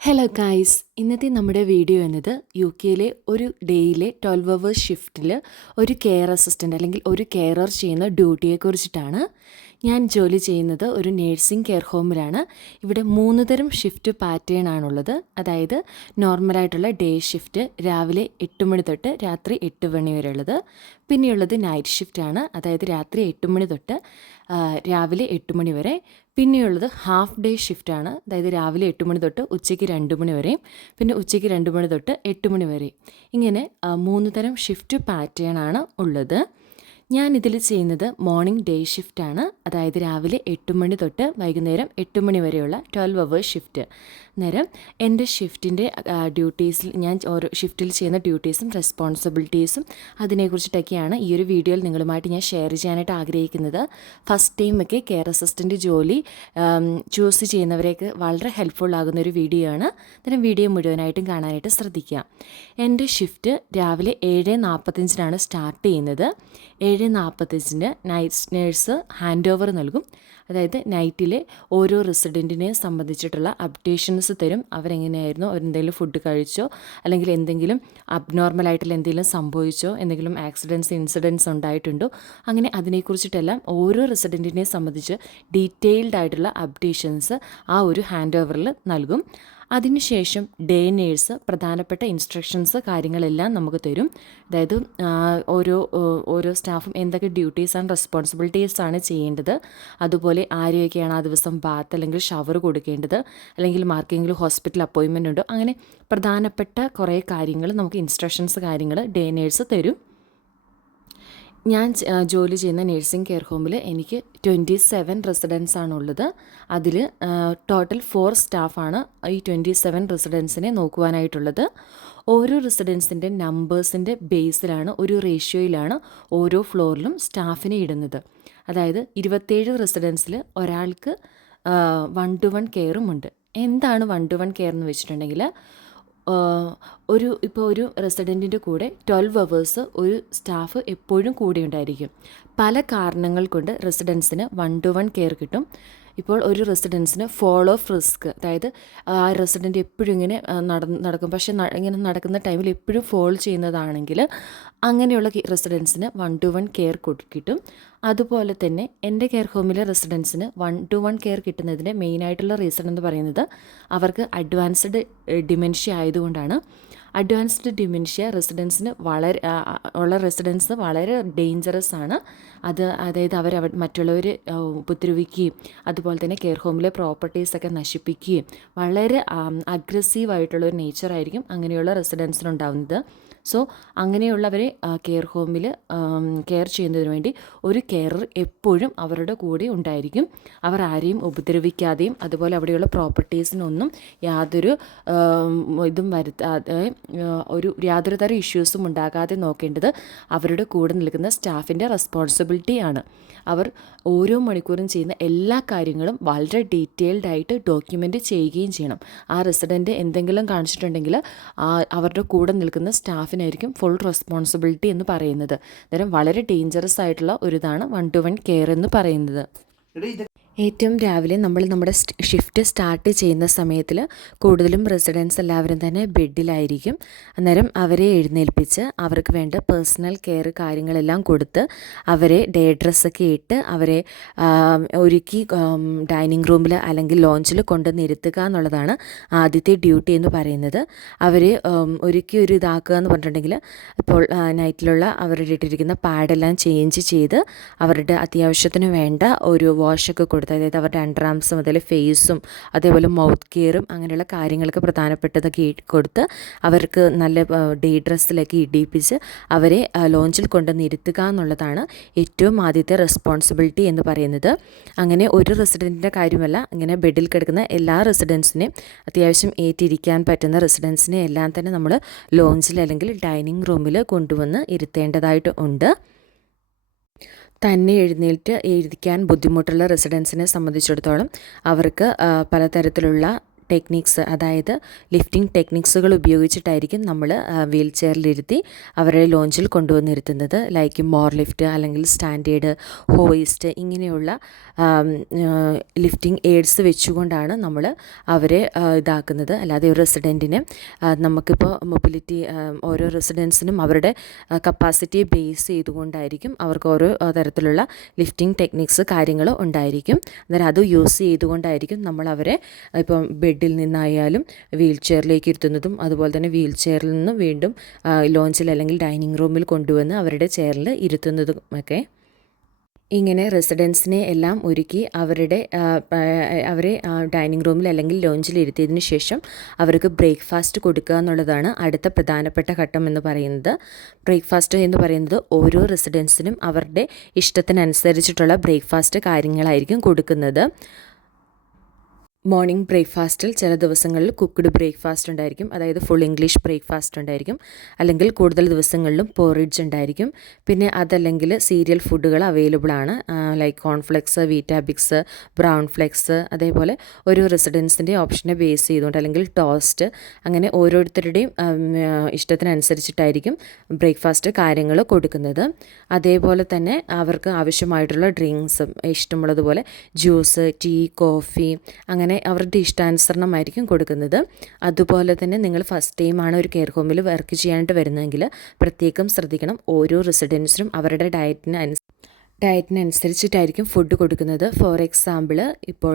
Hello guys, ഇന്നത്തെ നമ്മുടെ video എന്നത് യു കെയിലെ ഒരു ഡേയിലെ 12 അവേഴ്സ് ഷിഫ്റ്റിൽ ഒരു കെയർ അസിസ്റ്റൻ്റ് അല്ലെങ്കിൽ ഒരു കെയറർ ചെയ്യുന്ന ഡ്യൂട്ടിയെക്കുറിച്ചിട്ടാണ്. ഞാൻ ജോലി ചെയ്യുന്നത് ഒരു നേഴ്സിംഗ് കെയർ ഹോമിലാണ്. ഇവിടെ 3 തരം ഷിഫ്റ്റ് പാറ്റേൺ ആണുള്ളത്. അതായത് നോർമലായിട്ടുള്ള ഡേ ഷിഫ്റ്റ് രാവിലെ 8 മണി തൊട്ട് രാത്രി 8 മണി വരെ ഉള്ളത്. പിന്നെയുള്ളത് നൈറ്റ് ഷിഫ്റ്റാണ്, അതായത് രാത്രി 8 മണി തൊട്ട് രാവിലെ 8 മണി വരെ. പിന്നെയുള്ളത് ഹാഫ് ഡേ ഷിഫ്റ്റാണ്, അതായത് രാവിലെ 8 മണി തൊട്ട് ഉച്ചയ്ക്ക് 2 മണി വരെയും പിന്നെ ഉച്ചയ്ക്ക് 2 മണി തൊട്ട് 8 മണി വരെയും. ഇങ്ങനെ 3 തരം ഷിഫ്റ്റ് പാറ്റേൺ ആണ് ഉള്ളത്. ഞാനിതിൽ ചെയ്യുന്നത് മോർണിംഗ് ഡേ ഷിഫ്റ്റാണ്, അതായത് രാവിലെ 8 മണി തൊട്ട് വൈകുന്നേരം 8 മണി വരെയുള്ള 12 അവേഴ്സ് ഷിഫ്റ്റ്. നേരം എൻ്റെ ഷിഫ്റ്റിൻ്റെ ഡ്യൂട്ടീസിൽ ഞാൻ ഓരോ ഷിഫ്റ്റിൽ ചെയ്യുന്ന ഡ്യൂട്ടീസും റെസ്പോൺസിബിലിറ്റീസും അതിനെക്കുറിച്ചിട്ടൊക്കെയാണ് ഈ ഒരു വീഡിയോയിൽ നിങ്ങളുമായിട്ട് ഞാൻ ഷെയർ ചെയ്യാനായിട്ട് ആഗ്രഹിക്കുന്നത്. ഫസ്റ്റ് ടൈമൊക്കെ കെയർ അസിസ്റ്റൻ്റ് ജോലി ചൂസ് ചെയ്യുന്നവരേക്ക് വളരെ ഹെൽപ്ഫുൾ ആകുന്ന ഒരു വീഡിയോ ആണ്. അന്നേരം വീഡിയോ മുഴുവനായിട്ടും കാണാനായിട്ട് ശ്രദ്ധിക്കുക. എൻ്റെ ഷിഫ്റ്റ് രാവിലെ 7:45 സ്റ്റാർട്ട് ചെയ്യുന്നത്. 7:45 നൈറ്റ് നേഴ്സ് ഹാൻഡ് ഓവർ നൽകും. അതായത് നൈറ്റിലെ ഓരോ റെസിഡൻറ്റിനെ സംബന്ധിച്ചിട്ടുള്ള അപ്ഡേഷൻസ് തരും. അവരെങ്ങനെയായിരുന്നു, അവരെന്തെങ്കിലും ഫുഡ് കഴിച്ചോ, അല്ലെങ്കിൽ എന്തെങ്കിലും അബ്നോർമലായിട്ടുള്ള എന്തെങ്കിലും സംഭവിച്ചോ, എന്തെങ്കിലും ആക്സിഡൻറ്റ്സ് ഇൻസിഡൻറ്റ്സ് ഉണ്ടായിട്ടുണ്ടോ, അങ്ങനെ അതിനെക്കുറിച്ചിട്ടെല്ലാം ഓരോ റെസിഡൻറ്റിനെ സംബന്ധിച്ച് ഡീറ്റെയിൽഡ് ആയിട്ടുള്ള അപ്ഡേഷൻസ് ആ ഒരു ഹാൻഡ് ഓവറിൽ നൽകും. അതിനുശേഷം ഡേ നേഴ്സ് പ്രധാനപ്പെട്ട ഇൻസ്ട്രക്ഷൻസ് കാര്യങ്ങളെല്ലാം നമുക്ക് തരും. അതായത് ഓരോ സ്റ്റാഫും എന്തൊക്കെ ഡ്യൂട്ടീസ് ആൻഡ് റെസ്പോൺസിബിലിറ്റീസ് ആണ് ചെയ്യേണ്ടത്, അതുപോലെ ആരെയൊക്കെയാണ് ആ ദിവസം ബാത്ത് അല്ലെങ്കിൽ ഷവർ കൊടുക്കേണ്ടത്, അല്ലെങ്കിൽ ആർക്കെങ്കിലും ഹോസ്പിറ്റൽ അപ്പോയിൻമെൻ്റ് ഉണ്ടോ, അങ്ങനെ പ്രധാനപ്പെട്ട കുറേ കാര്യങ്ങൾ നമുക്ക് ഇൻസ്ട്രക്ഷൻസ് കാര്യങ്ങൾ ഡേ നേഴ്സ് തരും. ഞാൻ ജോലി ചെയ്യുന്ന നേഴ്സിംഗ് കെയർ ഹോമിൽ എനിക്ക് 27 റെസിഡൻസ് ആണുള്ളത്. അതിൽ ടോട്ടൽ 4 സ്റ്റാഫാണ് ഈ 27 റെസിഡൻസിനെ നോക്കുവാനായിട്ടുള്ളത്. ഓരോ റെസിഡൻസിൻ്റെ നമ്പേഴ്സിൻ്റെ ബേസിലാണ്, ഒരു റേഷ്യോയിലാണ് ഓരോ ഫ്ലോറിലും സ്റ്റാഫിനെ ഇടുന്നത്. അതായത് 27 റെസിഡൻസിൽ ഒരാൾക്ക് 1-to-1 കെയറും ഉണ്ട്. എന്താണ് 1-to-1 കെയർ എന്ന് വെച്ചിട്ടുണ്ടെങ്കിൽ, ഇപ്പോൾ ഒരു റെസിഡൻറ്റിൻ്റെ കൂടെ 12 അവേഴ്സ് ഒരു സ്റ്റാഫ് എപ്പോഴും കൂടെ ഉണ്ടായിരിക്കും. പല കാരണങ്ങൾ കൊണ്ട് റെസിഡൻസിന് 1-to-1 കെയർ കിട്ടും. ഇപ്പോൾ ഒരു റെസിഡൻസിന് ഫോൾ ഓഫ് റിസ്ക്, അതായത് ആ റെസിഡൻറ്റ് എപ്പോഴും ഇങ്ങനെ നടക്കും, പക്ഷേ ഇങ്ങനെ നടക്കുന്ന ടൈമിൽ എപ്പോഴും ഫോൾ ചെയ്യുന്നതാണെങ്കിൽ അങ്ങനെയുള്ള റെസിഡൻസിന് 1-to-1 കെയർ കിട്ടും. അതുപോലെ തന്നെ എൻ്റെ കെയർ ഹോമിലെ റെസിഡൻസിന് 1-to-1 കെയർ കിട്ടുന്നതിൻ്റെ മെയിനായിട്ടുള്ള റീസൺ എന്ന് പറയുന്നത് അവർക്ക് അഡ്വാൻസ്ഡ് ഡിമെൻഷ്യ ആയതുകൊണ്ടാണ്. അഡ്വാൻസ്ഡ് ഡിമെൻഷ്യ റെസിഡൻസ് വളരെ ഡേഞ്ചറസ് ആണ്. അതായത് മറ്റുള്ളവർ ഉപദ്രവിക്കുകയും അതുപോലെ തന്നെ കെയർ ഹോമിലെ പ്രോപ്പർട്ടീസൊക്കെ നശിപ്പിക്കുകയും വളരെ അഗ്രസീവായിട്ടുള്ളൊരു നേച്ചറായിരിക്കും അങ്ങനെയുള്ള റെസിഡൻസിനുണ്ടാവുന്നത്. സോ അങ്ങനെയുള്ളവരെ കെയർ ഹോമിൽ കെയർ ചെയ്യുന്നതിന് വേണ്ടി ഒരു കെയറർ എപ്പോഴും അവരുടെ കൂടെ ഉണ്ടായിരിക്കും. അവർ ആരെയും ഉപദ്രവിക്കാതെയും അതുപോലെ അവിടെയുള്ള പ്രോപ്പർട്ടീസിനൊന്നും യാതൊരു ഇതും വരുത്താതെ യാതൊരു തരം ഇഷ്യൂസും ഉണ്ടാകാതെ നോക്കേണ്ടത് അവരുടെ കൂടെ നിൽക്കുന്ന സ്റ്റാഫിൻ്റെ റെസ്പോൺസിബിലിറ്റിയാണ്. അവർ ഓരോ മണിക്കൂറും ചെയ്യുന്ന എല്ലാ കാര്യങ്ങളും വളരെ ഡീറ്റെയിൽഡ് ആയിട്ട് ഡോക്യുമെൻ്റ് ചെയ്യുകയും ചെയ്യണം. ആ റെസിഡൻറ്റ് എന്തെങ്കിലും കാണിച്ചിട്ടുണ്ടെങ്കിൽ അവരുടെ കൂടെ നിൽക്കുന്ന സ്റ്റാഫിനായിരിക്കും ഫുൾ റെസ്പോൺസിബിലിറ്റി എന്ന് പറയുന്നത്. അന്നേരം വളരെ ഡേഞ്ചറസ് ആയിട്ടുള്ള ഒരിതാണ് 1-to-1 കെയർ എന്ന് പറയുന്നത്. ഏറ്റവും രാവിലെ നമ്മൾ നമ്മുടെ ഷിഫ്റ്റ് സ്റ്റാർട്ട് ചെയ്യുന്ന സമയത്തിൽ കൂടുതലും റെസിഡൻസ് എല്ലാവരും തന്നെ ബെഡിലായിരിക്കും. അന്നേരം അവരെ എഴുന്നേൽപ്പിച്ച് അവർക്ക് വേണ്ട പേഴ്സണൽ കെയർ കാര്യങ്ങളെല്ലാം കൊടുത്ത് അവരെ ഡേ ഡ്രസ്സൊക്കെ ഇട്ട് അവരെ ഒരുക്കി ഡൈനിങ് റൂമിൽ അല്ലെങ്കിൽ ലോഞ്ചിൽ കൊണ്ടുവന്ന് ഇരുത്തുക എന്നുള്ളതാണ് ആദ്യത്തെ ഡ്യൂട്ടി എന്ന് പറയുന്നത്. അവരെ ഒരുക്കി ഒരു ഇതാക്കുക എന്ന് പറഞ്ഞിട്ടുണ്ടെങ്കിൽ, ഇപ്പോൾ നൈറ്റിലുള്ള അവരുടെ ഇട്ടിരിക്കുന്ന പാഡെല്ലാം ചേഞ്ച് ചെയ്ത് അവരുടെ അത്യാവശ്യത്തിന് വേണ്ട ഒരു വാഷൊക്കെ കൊടുത്ത്, അതായത് അവരുടെ അണ്ടർ ആംസ് മുതൽ ഫേസും അതേപോലെ മൗത്ത് കെയറും അങ്ങനെയുള്ള കാര്യങ്ങൾക്ക് പ്രധാനപ്പെട്ടതൊക്കെ കൊടുത്ത് അവർക്ക് നല്ല ഡേ ഡ്രസ്സിലൊക്കെ ഇടിപ്പിച്ച് അവരെ ലോഞ്ചിൽ കൊണ്ടുവന്ന് ഇരുത്തുക എന്നുള്ളതാണ് ഏറ്റവും ആദ്യത്തെ റെസ്പോൺസിബിലിറ്റി എന്ന് പറയുന്നത്. അങ്ങനെ ഒരു റെസിഡൻറ്റിൻ്റെ കാര്യമല്ല, ഇങ്ങനെ ബെഡിൽ കിടക്കുന്ന എല്ലാ റെസിഡൻസിനെയും അത്യാവശ്യം ഏറ്റിരിക്കാൻ പറ്റുന്ന റെസിഡൻസിനെ എല്ലാം തന്നെ നമ്മൾ ലോഞ്ചിൽ അല്ലെങ്കിൽ ഡൈനിങ് റൂമിൽ കൊണ്ടുവന്ന് ഇരുത്തേണ്ടതായിട്ട് ഉണ്ട്. തന്നെ എഴുന്നേറ്റ് ഇരിക്കാൻ ബുദ്ധിമുട്ടുള്ള റെസിഡൻസിനെ സംബന്ധിച്ചിടത്തോളം അവർക്ക് പലതരത്തിലുള്ള ടെക്നിക്സ്, അതായത് ലിഫ്റ്റിംഗ് ടെക്നിക്സുകൾ ഉപയോഗിച്ചിട്ടായിരിക്കും നമ്മൾ വീൽ ചെയറിലിരുത്തി അവരെ ലോഞ്ചിൽ കൊണ്ടുവന്നിരുത്തുന്നത്. ലൈക്ക് മോർ ലിഫ്റ്റ് അല്ലെങ്കിൽ സ്റ്റാൻഡേർഡ്, ഹോയിസ്റ്റ്, ഇങ്ങനെയുള്ള ലിഫ്റ്റിംഗ് എയ്ഡ്സ് വെച്ചുകൊണ്ടാണ് നമ്മൾ അവരെ ഇതാക്കുന്നത്. അല്ലാതെ ഒരു റെസിഡൻറ്റിന് നമുക്കിപ്പോൾ മൊബിലിറ്റി ഓരോ റെസിഡൻസിനും അവരുടെ കപ്പാസിറ്റിയെ ബേസ് ചെയ്തുകൊണ്ടായിരിക്കും അവർക്ക് ഓരോ തരത്തിലുള്ള ലിഫ്റ്റിംഗ് ടെക്നിക്സ് കാര്യങ്ങൾ ഉണ്ടായിരിക്കും. അന്നേരം അത് യൂസ് ചെയ്തുകൊണ്ടായിരിക്കും നമ്മൾ അവരെ ഇപ്പം ബെഡിൽ നിന്നായാലും വീൽ ചെയറിലേക്ക് ഇരുത്തുന്നതും അതുപോലെ തന്നെ വീൽ ചെയറിൽ നിന്ന് വീണ്ടും ലോഞ്ചിൽ അല്ലെങ്കിൽ ഡൈനിങ് റൂമിൽ കൊണ്ടുവന്ന് അവരുടെ ചെയറിൽ ഇരുത്തുന്നതും ഒക്കെ. ഇങ്ങനെ റെസിഡൻസിനെ എല്ലാം ഒരുക്കി അവരെ ഡൈനിങ് റൂമിൽ അല്ലെങ്കിൽ ലോഞ്ചിൽ ഇരുത്തിയതിന് ശേഷം അവർക്ക് ബ്രേക്ക്ഫാസ്റ്റ് കൊടുക്കുക എന്നുള്ളതാണ് അടുത്ത പ്രധാനപ്പെട്ട ഘട്ടം എന്ന് പറയുന്നത്. ബ്രേക്ക്ഫാസ്റ്റ് എന്ന് പറയുന്നത് ഓരോ റെസിഡൻസിനും അവരുടെ ഇഷ്ടത്തിനനുസരിച്ചിട്ടുള്ള ബ്രേക്ക്ഫാസ്റ്റ് കാര്യങ്ങളായിരിക്കും കൊടുക്കുന്നത്. മോർണിംഗ് ബ്രേക്ക്ഫാസ്റ്റിൽ ചില ദിവസങ്ങളിൽ കുക്ക്ഡ് ബ്രേക്ക്ഫാസ്റ്റ് ഉണ്ടായിരിക്കും, അതായത് ഫുൾ ഇംഗ്ലീഷ് ബ്രേക്ക്ഫാസ്റ്റ് ഉണ്ടായിരിക്കും. അല്ലെങ്കിൽ കൂടുതൽ ദിവസങ്ങളിലും പോറിഡ്ജ് ഉണ്ടായിരിക്കും. പിന്നെ അതല്ലെങ്കിൽ സീരിയൽ ഫുഡുകൾ അവൈലബിൾ ആണ്, ലൈക്ക് കോൺഫ്ലെക്സ്, വീറ്റാബിക്സ്, ബ്രൗൺ ഫ്ലെക്സ്. അതേപോലെ ഓരോ റെസിഡൻസിൻ്റെ ഓപ്ഷനെ ബേസ് ചെയ്തുകൊണ്ട് അല്ലെങ്കിൽ ടോസ്റ്റ്, അങ്ങനെ ഓരോരുത്തരുടെയും ഇഷ്ടത്തിനനുസരിച്ചിട്ടായിരിക്കും ബ്രേക്ക്ഫാസ്റ്റ് കാര്യങ്ങൾ കൊടുക്കുന്നത്. അതേപോലെ തന്നെ അവർക്ക് ആവശ്യമായിട്ടുള്ള ഡ്രിങ്ക്സും ഇഷ്ടമുള്ളതുപോലെ ജ്യൂസ്, ടീ, കോഫി, അങ്ങനെ അവരുടെ ഇഷ്ടാനുസരണമായിരിക്കും കൊടുക്കുന്നത്. അതുപോലെ തന്നെ നിങ്ങൾ ഫസ്റ്റ് ടൈമാണ് ഒരു കെയർ ഹോമിൽ വർക്ക് ചെയ്യാനായിട്ട് വരുന്നതെങ്കിൽ പ്രത്യേകം ശ്രദ്ധിക്കണം. ഓരോ റെസിഡൻസിനും അവരുടെ ഡയറ്റിനനുസരിച്ചിട്ടായിരിക്കും ഫുഡ് കൊടുക്കുന്നത്. ഫോർ എക്സാമ്പിൾ, ഇപ്പോൾ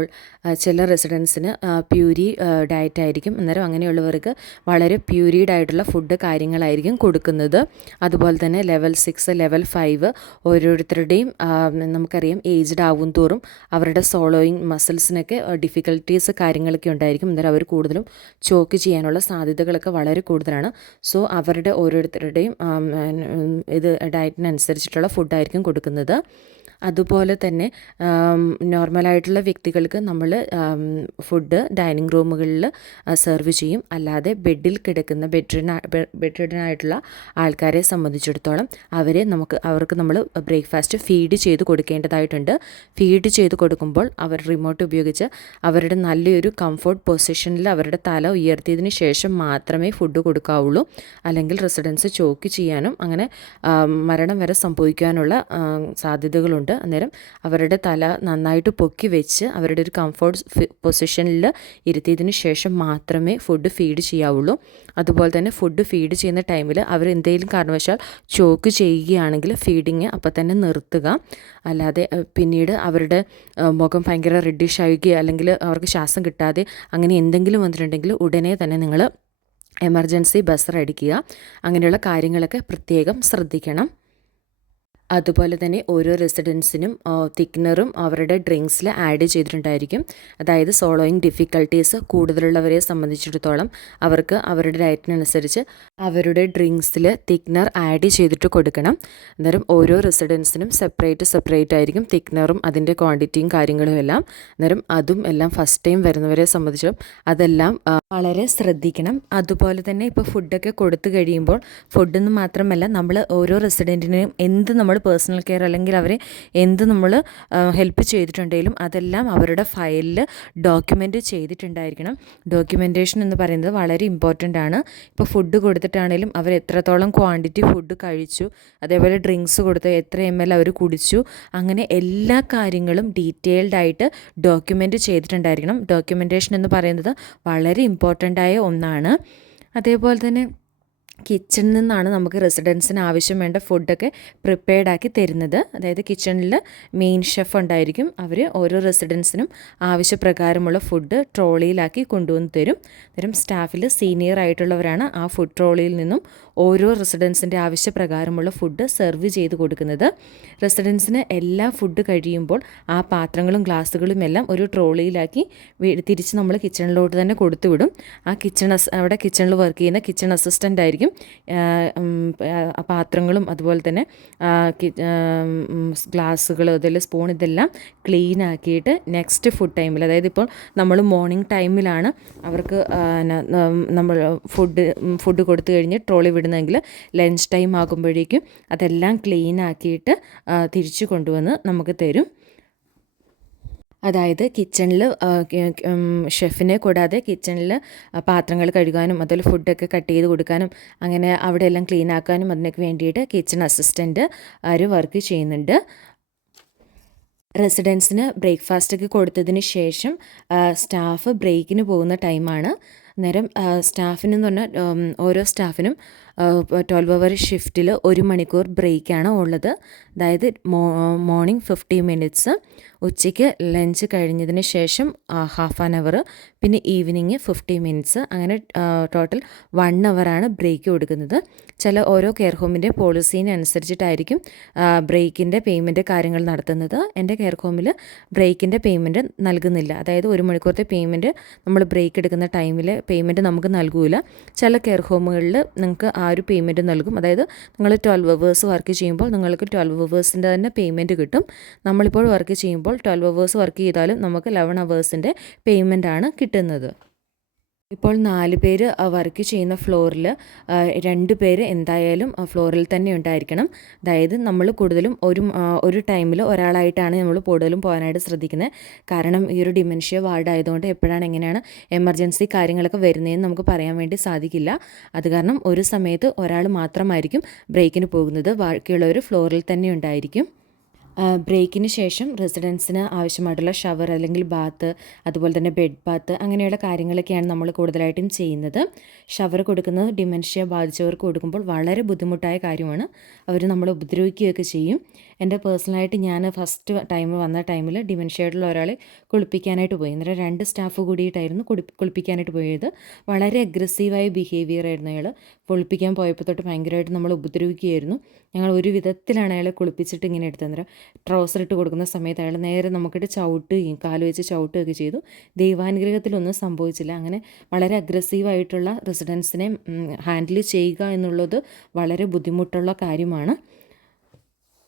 ചില റെസിഡൻസിന് പ്യൂരി ഡയറ്റായിരിക്കും. അന്നേരം അങ്ങനെയുള്ളവർക്ക് വളരെ പ്യൂരീഡ് ആയിട്ടുള്ള ഫുഡ് കാര്യങ്ങളായിരിക്കും കൊടുക്കുന്നത്. അതുപോലെ തന്നെ ലെവൽ 6, ലെവൽ 5 ഓരോരുത്തരുടെയും നമുക്കറിയാം ഏജ്ഡ് ആവും തോറും അവരുടെ സോളോയിങ് മസിൽസിനൊക്കെ ഡിഫിക്കൽട്ടീസ് കാര്യങ്ങളൊക്കെ ഉണ്ടായിരിക്കും. അന്നേരം അവർ കൂടുതലും ചോക്ക് ചെയ്യാനുള്ള സാധ്യതകളൊക്കെ വളരെ കൂടുതലാണ്. സോ അവരുടെ ഓരോരുത്തരുടെയും ഡയറ്റിനനുസരിച്ചിട്ടുള്ള ഫുഡായിരിക്കും കൊടുക്കുന്നത്. അതുപോലെ തന്നെ നോർമലായിട്ടുള്ള വ്യക്തികൾക്ക് നമ്മൾ ഫുഡ് ഡൈനിങ് റൂമുകളിൽ സെർവ് ചെയ്യും. അല്ലാതെ ബെഡിൽ കിടക്കുന്ന ബെഡ്രിഡനായിട്ടുള്ള ആൾക്കാരെ സംബന്ധിച്ചിടത്തോളം അവർക്ക് നമ്മൾ ബ്രേക്ക്ഫാസ്റ്റ് ഫീഡ് ചെയ്ത് കൊടുക്കേണ്ടതായിട്ടുണ്ട്. ഫീഡ് ചെയ്ത് കൊടുക്കുമ്പോൾ അവർ റിമോട്ട് ഉപയോഗിച്ച് അവരുടെ നല്ലൊരു കംഫോർട്ട് പൊസിഷനിൽ അവരുടെ തല ഉയർത്തിയതിന് ശേഷം മാത്രമേ ഫുഡ് കൊടുക്കാവുള്ളൂ. അല്ലെങ്കിൽ റെസിഡൻസ് ചോക്ക് ചെയ്യാനും അങ്ങനെ മരണം വരെ സംഭവിക്കാനുള്ള സാധ്യതകളുണ്ട്. അന്നേരം അവരുടെ തല നന്നായിട്ട് പൊക്കി വെച്ച് അവരുടെ ഒരു കംഫോർട്ട് പൊസിഷനിൽ ഇരുത്തിയതിന് ശേഷം മാത്രമേ ഫുഡ് ഫീഡ് ചെയ്യാവുള്ളൂ. അതുപോലെ തന്നെ ഫുഡ് ഫീഡ് ചെയ്യുന്ന ടൈമിൽ അവർ എന്തെങ്കിലും കാരണവശാൽ ചോക്ക് ചെയ്യുകയാണെങ്കിൽ ഫീഡിങ് അപ്പം തന്നെ നിർത്തുക. അല്ലാതെ പിന്നീട് അവരുടെ മുഖം ഭയങ്കര റെഡിഷ് ആവുകയോ അല്ലെങ്കിൽ അവർക്ക് ശ്വാസം കിട്ടാതെ അങ്ങനെ എന്തെങ്കിലും വന്നിട്ടുണ്ടെങ്കിൽ ഉടനെ തന്നെ നിങ്ങൾ എമർജൻസി ബസർ അടിക്കുക. അങ്ങനെയുള്ള കാര്യങ്ങളൊക്കെ പ്രത്യേകം ശ്രദ്ധിക്കണം. അതുപോലെ തന്നെ ഓരോ റെസിഡൻസിനും തിക്നറും അവരുടെ ഡ്രിങ്ക്സിൽ ആഡ് ചെയ്തിട്ടുണ്ടായിരിക്കും. അതായത് സോളോയിങ് ഡിഫിക്കൽട്ടീസ് കൂടുതലുള്ളവരെ സംബന്ധിച്ചിടത്തോളം അവർക്ക് അവരുടെ ഡയറ്റിനനുസരിച്ച് അവരുടെ ഡ്രിങ്ക്സിൽ തിക്നർ ആഡ് ചെയ്തിട്ട് കൊടുക്കണം. അന്നേരം ഓരോ റെസിഡൻസിനും സെപ്പറേറ്റ് ആയിരിക്കും തിക്നറും അതിൻ്റെ ക്വാണ്ടിറ്റിയും കാര്യങ്ങളും എല്ലാം. അന്നേരം അതും എല്ലാം ഫസ്റ്റ് ടൈം വരുന്നവരെ സംബന്ധിച്ചും അതെല്ലാം വളരെ ശ്രദ്ധിക്കണം. അതുപോലെ തന്നെ ഇപ്പോൾ ഫുഡൊക്കെ കൊടുത്തു കഴിയുമ്പോൾ ഫുഡെന്ന് മാത്രമല്ല നമ്മൾ ഓരോ റെസിഡൻറ്റിനും നമ്മൾ പേഴ്സണൽ കെയർ അല്ലെങ്കിൽ അവരെ നമ്മൾ ഹെൽപ്പ് ചെയ്തിട്ടുണ്ടെങ്കിലും അതെല്ലാം അവരുടെ ഫയലിൽ ഡോക്യുമെൻ്റ് ചെയ്തിട്ടുണ്ടായിരിക്കണം. ഡോക്യുമെൻറ്റേഷൻ എന്ന് പറയുന്നത് വളരെ ഇമ്പോർട്ടൻ്റ് ആണ്. ഇപ്പോൾ ഫുഡ് കൊടുത്തിട്ടാണെങ്കിലും അവർ എത്രത്തോളം ക്വാണ്ടിറ്റി ഫുഡ് കഴിച്ചു, അതേപോലെ ഡ്രിങ്ക്സ് കൊടുത്ത് എത്ര ml അവർ കുടിച്ചു, അങ്ങനെ എല്ലാ കാര്യങ്ങളും ഡീറ്റെയിൽഡ് ആയിട്ട് ഡോക്യുമെൻ്റ് ചെയ്തിട്ടുണ്ടായിരിക്കണം. ഡോക്യുമെൻറ്റേഷൻ എന്ന് പറയുന്നത് വളരെ ഇമ്പോർട്ടൻ്റ് ആയ ഒന്നാണ്. അതേപോലെ തന്നെ കിച്ചണിൽ നിന്നാണ് നമുക്ക് റെസിഡൻസിന് ആവശ്യം വേണ്ട ഫുഡൊക്കെ പ്രിപ്പയർഡ് ആക്കി തരുന്നത്. അതായത് കിച്ചണിൽ മെയിൻ ഷെഫ് ഉണ്ടായിരിക്കും. അവർ ഓരോ റെസിഡൻസിനും ആവശ്യപ്രകാരമുള്ള ഫുഡ് ട്രോളിയിലാക്കി കൊണ്ടുവന്ന് തരും. അന്നേരം സ്റ്റാഫിൽ സീനിയർ ആയിട്ടുള്ളവരാണ് ആ ഫുഡ് ട്രോളിയിൽ നിന്നും ഓരോ റെസിഡൻസിൻ്റെ ആവശ്യപ്രകാരമുള്ള ഫുഡ് സെർവ് ചെയ്ത് കൊടുക്കുന്നത്. റെസിഡൻസിന് എല്ലാ ഫുഡ് കഴിയുമ്പോൾ ആ പാത്രങ്ങളും ഗ്ലാസ്സുകളും എല്ലാം ഒരു ട്രോളിയിലാക്കി തിരിച്ച് നമ്മൾ കിച്ചണിലോട്ട് തന്നെ കൊടുത്തു വിടും. അവിടെ കിച്ചണിൽ വർക്ക് ചെയ്യുന്ന കിച്ചൺ അസിസ്റ്റൻ്റ് ആയിരിക്കും പാത്രങ്ങളും അതുപോലെ തന്നെ ഗ്ലാസ്സുകൾ അതിൽ സ്പൂൺ ഇതെല്ലാം ക്ലീൻ ആക്കിയിട്ട് നെക്സ്റ്റ് ഫുഡ് ടൈമിൽ, അതായത് ഇപ്പോൾ നമ്മൾ മോർണിംഗ് ടൈമിലാണ് അവർക്ക് നമ്മൾ ഫുഡ് കൊടുത്തു കഴിഞ്ഞ് ട്രോളി വിടുന്നതെങ്കിൽ ലഞ്ച് ടൈം ആകുമ്പോഴേക്കും അതെല്ലാം ക്ലീൻ ആക്കിയിട്ട് തിരിച്ചു കൊണ്ടുവന്ന് നമുക്ക് തരും. അതായത് കിച്ചണിൽ ഷെഫിനെ കൂടാതെ കിച്ചണിൽ പാത്രങ്ങൾ കഴുകാനും അതുപോലെ ഫുഡൊക്കെ കട്ട് ചെയ്ത് കൊടുക്കാനും അങ്ങനെ അവിടെ എല്ലാം ക്ലീൻ ആക്കാനും അതിനൊക്കെ വേണ്ടിയിട്ട് കിച്ചൺ അസിസ്റ്റൻ്റ് ആര് വർക്ക് ചെയ്യുന്നുണ്ട്. റെസിഡൻസിന് ബ്രേക്ക്ഫാസ്റ്റൊക്കെ കൊടുത്തതിന് ശേഷം സ്റ്റാഫ് ബ്രേക്കിന് പോകുന്ന ടൈമാണ്. അന്നേരം സ്റ്റാഫിനെന്ന് പറഞ്ഞാൽ ഓരോ സ്റ്റാഫിനും 12 അവർ ഷിഫ്റ്റിൽ 1 മണിക്കൂർ ബ്രേക്കാണ് ഉള്ളത്. അതായത് മോർണിംഗ് 50 മിനിറ്റ്സ്, ഉച്ചയ്ക്ക് ലഞ്ച് കഴിഞ്ഞതിന് ശേഷം ഹാഫ് ആൻ അവർ, പിന്നെ ഈവനിങ് 50 മിനിറ്റ്സ്, അങ്ങനെ ടോട്ടൽ 1 അവറാണ് ബ്രേക്ക് കൊടുക്കുന്നത്. ഓരോ കെയർ ഹോമിൻ്റെ പോളിസീനെ അനുസരിച്ചിട്ടായിരിക്കും ബ്രേക്കിൻ്റെ പേയ്മെൻറ്റ് കാര്യങ്ങൾ നടത്തുന്നത്. എൻ്റെ കെയർ ഹോമിൽ ബ്രേക്കിൻ്റെ പേയ്മെൻറ്റ് നൽകുന്നില്ല. അതായത് 1 മണിക്കൂറത്തെ പേയ്മെൻറ്റ് നമ്മൾ ബ്രേക്ക് എടുക്കുന്ന ടൈമിൽ പേയ്മെൻറ്റ് നമുക്ക് നൽകില്ല. ചില കെയർ ഹോമുകളിൽ നിങ്ങൾക്ക് ആ ഒരു പേയ്മെൻറ്റ് നൽകും. അതായത് നിങ്ങൾ 12 അവേഴ്സ് വർക്ക് ചെയ്യുമ്പോൾ നിങ്ങൾക്ക് 12 അവേഴ്സിൻ്റെ തന്നെ പേയ്മെൻറ്റ് കിട്ടും. നമ്മളിപ്പോൾ വർക്ക് ചെയ്യുമ്പോൾ 12 അവേഴ്സ് വർക്ക് ചെയ്താലും നമുക്ക് 11 അവേഴ്സിൻ്റെ പേയ്മെൻറ്റാണ് കിട്ടുന്നത്. ഇപ്പോൾ 4 പേര് വർക്ക് ചെയ്യുന്ന ഫ്ലോറിൽ 2 പേര് എന്തായാലും ഫ്ലോറിൽ തന്നെ ഉണ്ടായിരിക്കണം. അതായത് നമ്മൾ കൂടുതലും ഒരു ടൈമിൽ ഒരാളായിട്ടാണ് നമ്മൾ കൂടുതലും പോകാനായിട്ട് ശ്രദ്ധിക്കുന്നത്. കാരണം ഈ ഒരു ഡിമെൻഷ്യ വാർഡ് ആയതുകൊണ്ട് എപ്പോഴാണ് എങ്ങനെയാണ് എമർജൻസി കാര്യങ്ങളൊക്കെ വരുന്നതെന്ന് നമുക്ക് പറയാൻ വേണ്ടി സാധിക്കില്ല. അത് കാരണം ഒരു സമയത്ത് ഒരാൾ മാത്രമായിരിക്കും ബ്രേക്കിന് പോകുന്നത്, ബാക്കിയുള്ളവർ ഫ്ലോറിൽ തന്നെ ഉണ്ടായിരിക്കും. ബ്രേക്കിന് ശേഷം റെസിഡൻസിന് ആവശ്യമായിട്ടുള്ള ഷവർ അല്ലെങ്കിൽ ബാത്ത്, അതുപോലെ തന്നെ ബെഡ് ബാത്ത്, അങ്ങനെയുള്ള കാര്യങ്ങളൊക്കെയാണ് നമ്മൾ കൂടുതലായിട്ടും ചെയ്യുന്നത്. ഷവർ കൊടുക്കുന്നത് ഡിമെൻഷ്യ ബാധിച്ചവർക്ക് കൊടുക്കുമ്പോൾ വളരെ ബുദ്ധിമുട്ടായ കാര്യമാണ്. അവർ നമ്മളെ ഉപദ്രവിക്കുകയൊക്കെ ചെയ്യും. എൻ്റെ പേഴ്സണലായിട്ട് ഞാൻ ഫസ്റ്റ് വന്ന ടൈമിൽ ഡിമെൻഷ്യയായിട്ടുള്ള ഒരാളെ കുളിപ്പിക്കാനായിട്ട് പോയി. അന്നേരം 2 സ്റ്റാഫ് കൂടിയിട്ടായിരുന്നു കുളിപ്പിക്കാനായിട്ട് പോയത്. വളരെ അഗ്രസീവായ ബിഹേവിയർ ആയിരുന്നു അയാൾ. കുളിപ്പിക്കാൻ പോയപ്പോൾ തൊട്ട് ഭയങ്കരമായിട്ട് നമ്മൾ ഉപദ്രവിക്കുകയായിരുന്നു. ഞങ്ങൾ ഒരു വിധത്തിലാണ് അയാളെ കുളിപ്പിച്ചിട്ട് ഇങ്ങനെ എടുത്തത്. അന്നേരം ട്രൗസർ ഇട്ട് കൊടുക്കുന്ന സമയത്ത് അയാൾ നേരെ നമുക്കിട്ട് ചവിട്ടുകയും കാല് വെച്ച് ചവിട്ടുകയൊക്കെ ചെയ്തു. ദൈവാനുഗ്രഹത്തിലൊന്നും സംഭവിച്ചില്ല. അങ്ങനെ വളരെ അഗ്രസീവായിട്ടുള്ള റെസിഡൻസിനെ ഹാൻഡിൽ ചെയ്യുക എന്നുള്ളത് വളരെ ബുദ്ധിമുട്ടുള്ള കാര്യമാണ്.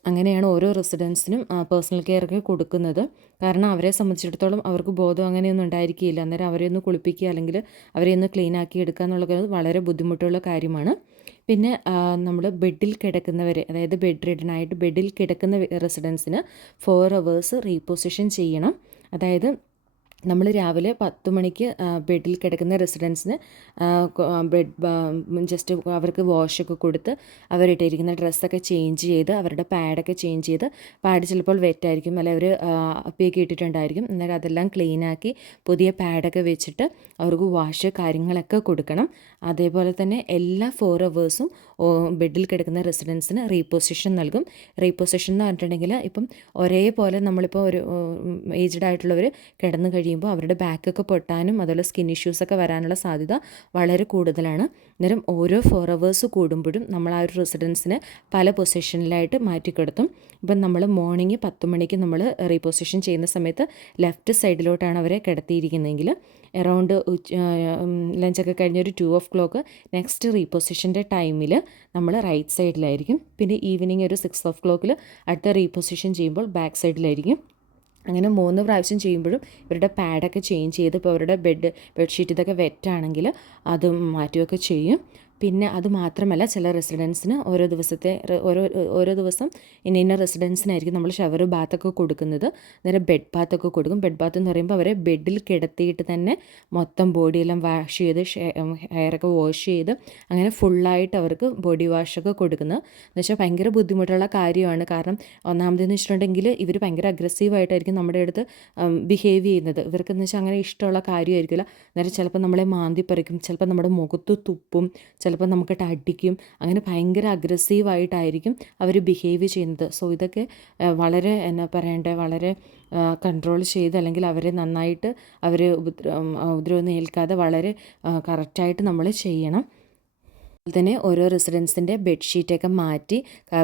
അങ്ങനെയാണ് ഓരോ റെസിഡൻസിനും പേഴ്സണൽ കെയർ ഒക്കെ കൊടുക്കുന്നത്. കാരണം അവരെ സംബന്ധിച്ചിടത്തോളം അവർക്ക് ബോധം അങ്ങനെയൊന്നും ഉണ്ടായിരിക്കില്ല. അന്നേരം അവരെ ഒന്ന് കുളിപ്പിക്കുക അല്ലെങ്കിൽ അവരെ ഒന്ന് ക്ലീൻ ആക്കി എടുക്കുക എന്നുള്ളത് വളരെ ബുദ്ധിമുട്ടുള്ള കാര്യമാണ്. പിന്നെ നമ്മൾ ബെഡിൽ കിടക്കുന്നവരെ, അതായത് ബെഡ് റിഡനായിട്ട് ബെഡിൽ കിടക്കുന്ന റെസിഡൻസിന് 4 അവേഴ്സ് റീപൊസിഷൻ ചെയ്യണം. അതായത് നമ്മൾ രാവിലെ 10 മണിക്ക് ബെഡിൽ കിടക്കുന്ന റെസിഡൻസിന് ജസ്റ്റ് അവർക്ക് വാഷൊക്കെ കൊടുത്ത് അവരിട്ടിരിക്കുന്ന ഡ്രസ്സൊക്കെ ചേഞ്ച് ചെയ്ത് അവരുടെ പാഡൊക്കെ ചേഞ്ച് ചെയ്ത്, പാഡ് ചിലപ്പോൾ വെറ്റായിരിക്കും, അല്ലെങ്കിൽ അവർ അപ്പിയൊക്കെ ഇട്ടിട്ടുണ്ടായിരിക്കും. അന്നേരം അതെല്ലാം ക്ലീനാക്കി പുതിയ പാഡൊക്കെ വെച്ചിട്ട് അവർക്ക് വാഷ് കാര്യങ്ങളൊക്കെ കൊടുക്കണം. അതേപോലെ തന്നെ എല്ലാ 4 അവേഴ്സും ബെഡിൽ കിടക്കുന്ന റെസിഡൻസിന് റീപൊസിഷൻ നൽകും. റീപൊസിഷൻ എന്ന് പറഞ്ഞിട്ടുണ്ടെങ്കിൽ ഇപ്പം ഒരേപോലെ നമ്മളിപ്പോൾ ഒരു ഏജ്ഡ് ആയിട്ടുള്ളവർ കിടന്നു കഴിയുമ്പോൾ അവരുടെ ബാക്കൊക്കെ പൊട്ടാനും അതുപോലെ സ്കിൻ ഇഷ്യൂസൊക്കെ വരാനുള്ള സാധ്യത വളരെ കൂടുതലാണ്. അന്നേരം ഓരോ 4 അവേഴ്സ് കൂടുമ്പോഴും നമ്മൾ ആ ഒരു റെസിഡൻസിനെ പല പൊസിഷനിലായിട്ട് മാറ്റിക്കിടത്തും. ഇപ്പം നമ്മൾ മോർണിംഗ് 10 മണിക്ക് നമ്മൾ റീപൊസിഷൻ ചെയ്യുന്ന സമയത്ത് ലെഫ്റ്റ് സൈഡിലോട്ടാണ് അവരെ കിടത്തിയിരിക്കുന്നതെങ്കിൽ അറൗണ്ട് ലഞ്ചൊക്കെ കഴിഞ്ഞൊരു 2 നെക്സ്റ്റ് റീപൊസിഷൻ്റെ ടൈമിൽ നമ്മൾ റൈറ്റ് സൈഡിലായിരിക്കും. പിന്നെ ഈവനിങ് ഒരു 6 അടുത്ത റീപൊസിഷൻ ചെയ്യുമ്പോൾ ബാക്ക് സൈഡിലായിരിക്കും. അങ്ങനെ 3 പ്രാവശ്യം ചെയ്യുമ്പോഴും ഇവരുടെ പാഡൊക്കെ ചേഞ്ച് ചെയ്ത്, ഇപ്പോൾ അവരുടെ ബെഡ്ഷീറ്റ് ഇതൊക്കെ വെറ്റാണെങ്കിൽ അത് മാറ്റുകയൊക്കെ ചെയ്യും. പിന്നെ അത് മാത്രമല്ല, ചില റെസിഡൻസിന് ഓരോ ദിവസം ഇന്ന റെസിഡൻസിനായിരിക്കും നമ്മൾ ഷവർ ബാത്തൊക്കെ കൊടുക്കുന്നത്. അന്നേരം ബെഡ് ബാത്തൊക്കെ കൊടുക്കും. ബെഡ് ബാത്ത് എന്ന് പറയുമ്പോൾ അവരെ ബെഡിൽ കിടത്തിയിട്ട് തന്നെ മൊത്തം ബോഡിയെല്ലാം വാഷ് ചെയ്ത് ഹെയറൊക്കെ വാഷ് ചെയ്ത് അങ്ങനെ ഫുള്ളായിട്ട് അവർക്ക് ബോഡി വാഷൊക്കെ കൊടുക്കുന്നത്. എന്ന് വെച്ചാൽ ഭയങ്കര ബുദ്ധിമുട്ടുള്ള കാര്യമാണ്. കാരണം ഒന്നാമതെന്ന് വെച്ചിട്ടുണ്ടെങ്കിൽ ഇവർ ഭയങ്കര അഗ്രസീവായിട്ടായിരിക്കും നമ്മുടെ അടുത്ത് ബിഹേവ് ചെയ്യുന്നത്. ഇവർക്കെന്ന് വെച്ചാൽ അങ്ങനെ ഇഷ്ടമുള്ള കാര്യമായിരിക്കില്ല. അന്നേരം ചിലപ്പോൾ നമ്മളെ മാന്തി പറിക്കും, ചിലപ്പോൾ നമ്മുടെ മുഖത്ത് തുപ്പും, ചിലപ്പോൾ നമുക്കിട്ട് അടിക്കും. അങ്ങനെ ഭയങ്കര അഗ്രസീവായിട്ടായിരിക്കും അവർ ബിഹേവ് ചെയ്യുന്നത്. സോ ഇതൊക്കെ വളരെ വളരെ കൺട്രോൾ ചെയ്ത്, അല്ലെങ്കിൽ അവരെ നന്നായിട്ട് ഉപദ്രവം ഏൽക്കാതെ വളരെ കറക്റ്റായിട്ട് നമ്മൾ ചെയ്യണം. അതുപോലെ തന്നെ ഓരോ റെസിഡൻസിൻ്റെ ബെഡ്ഷീറ്റൊക്കെ മാറ്റി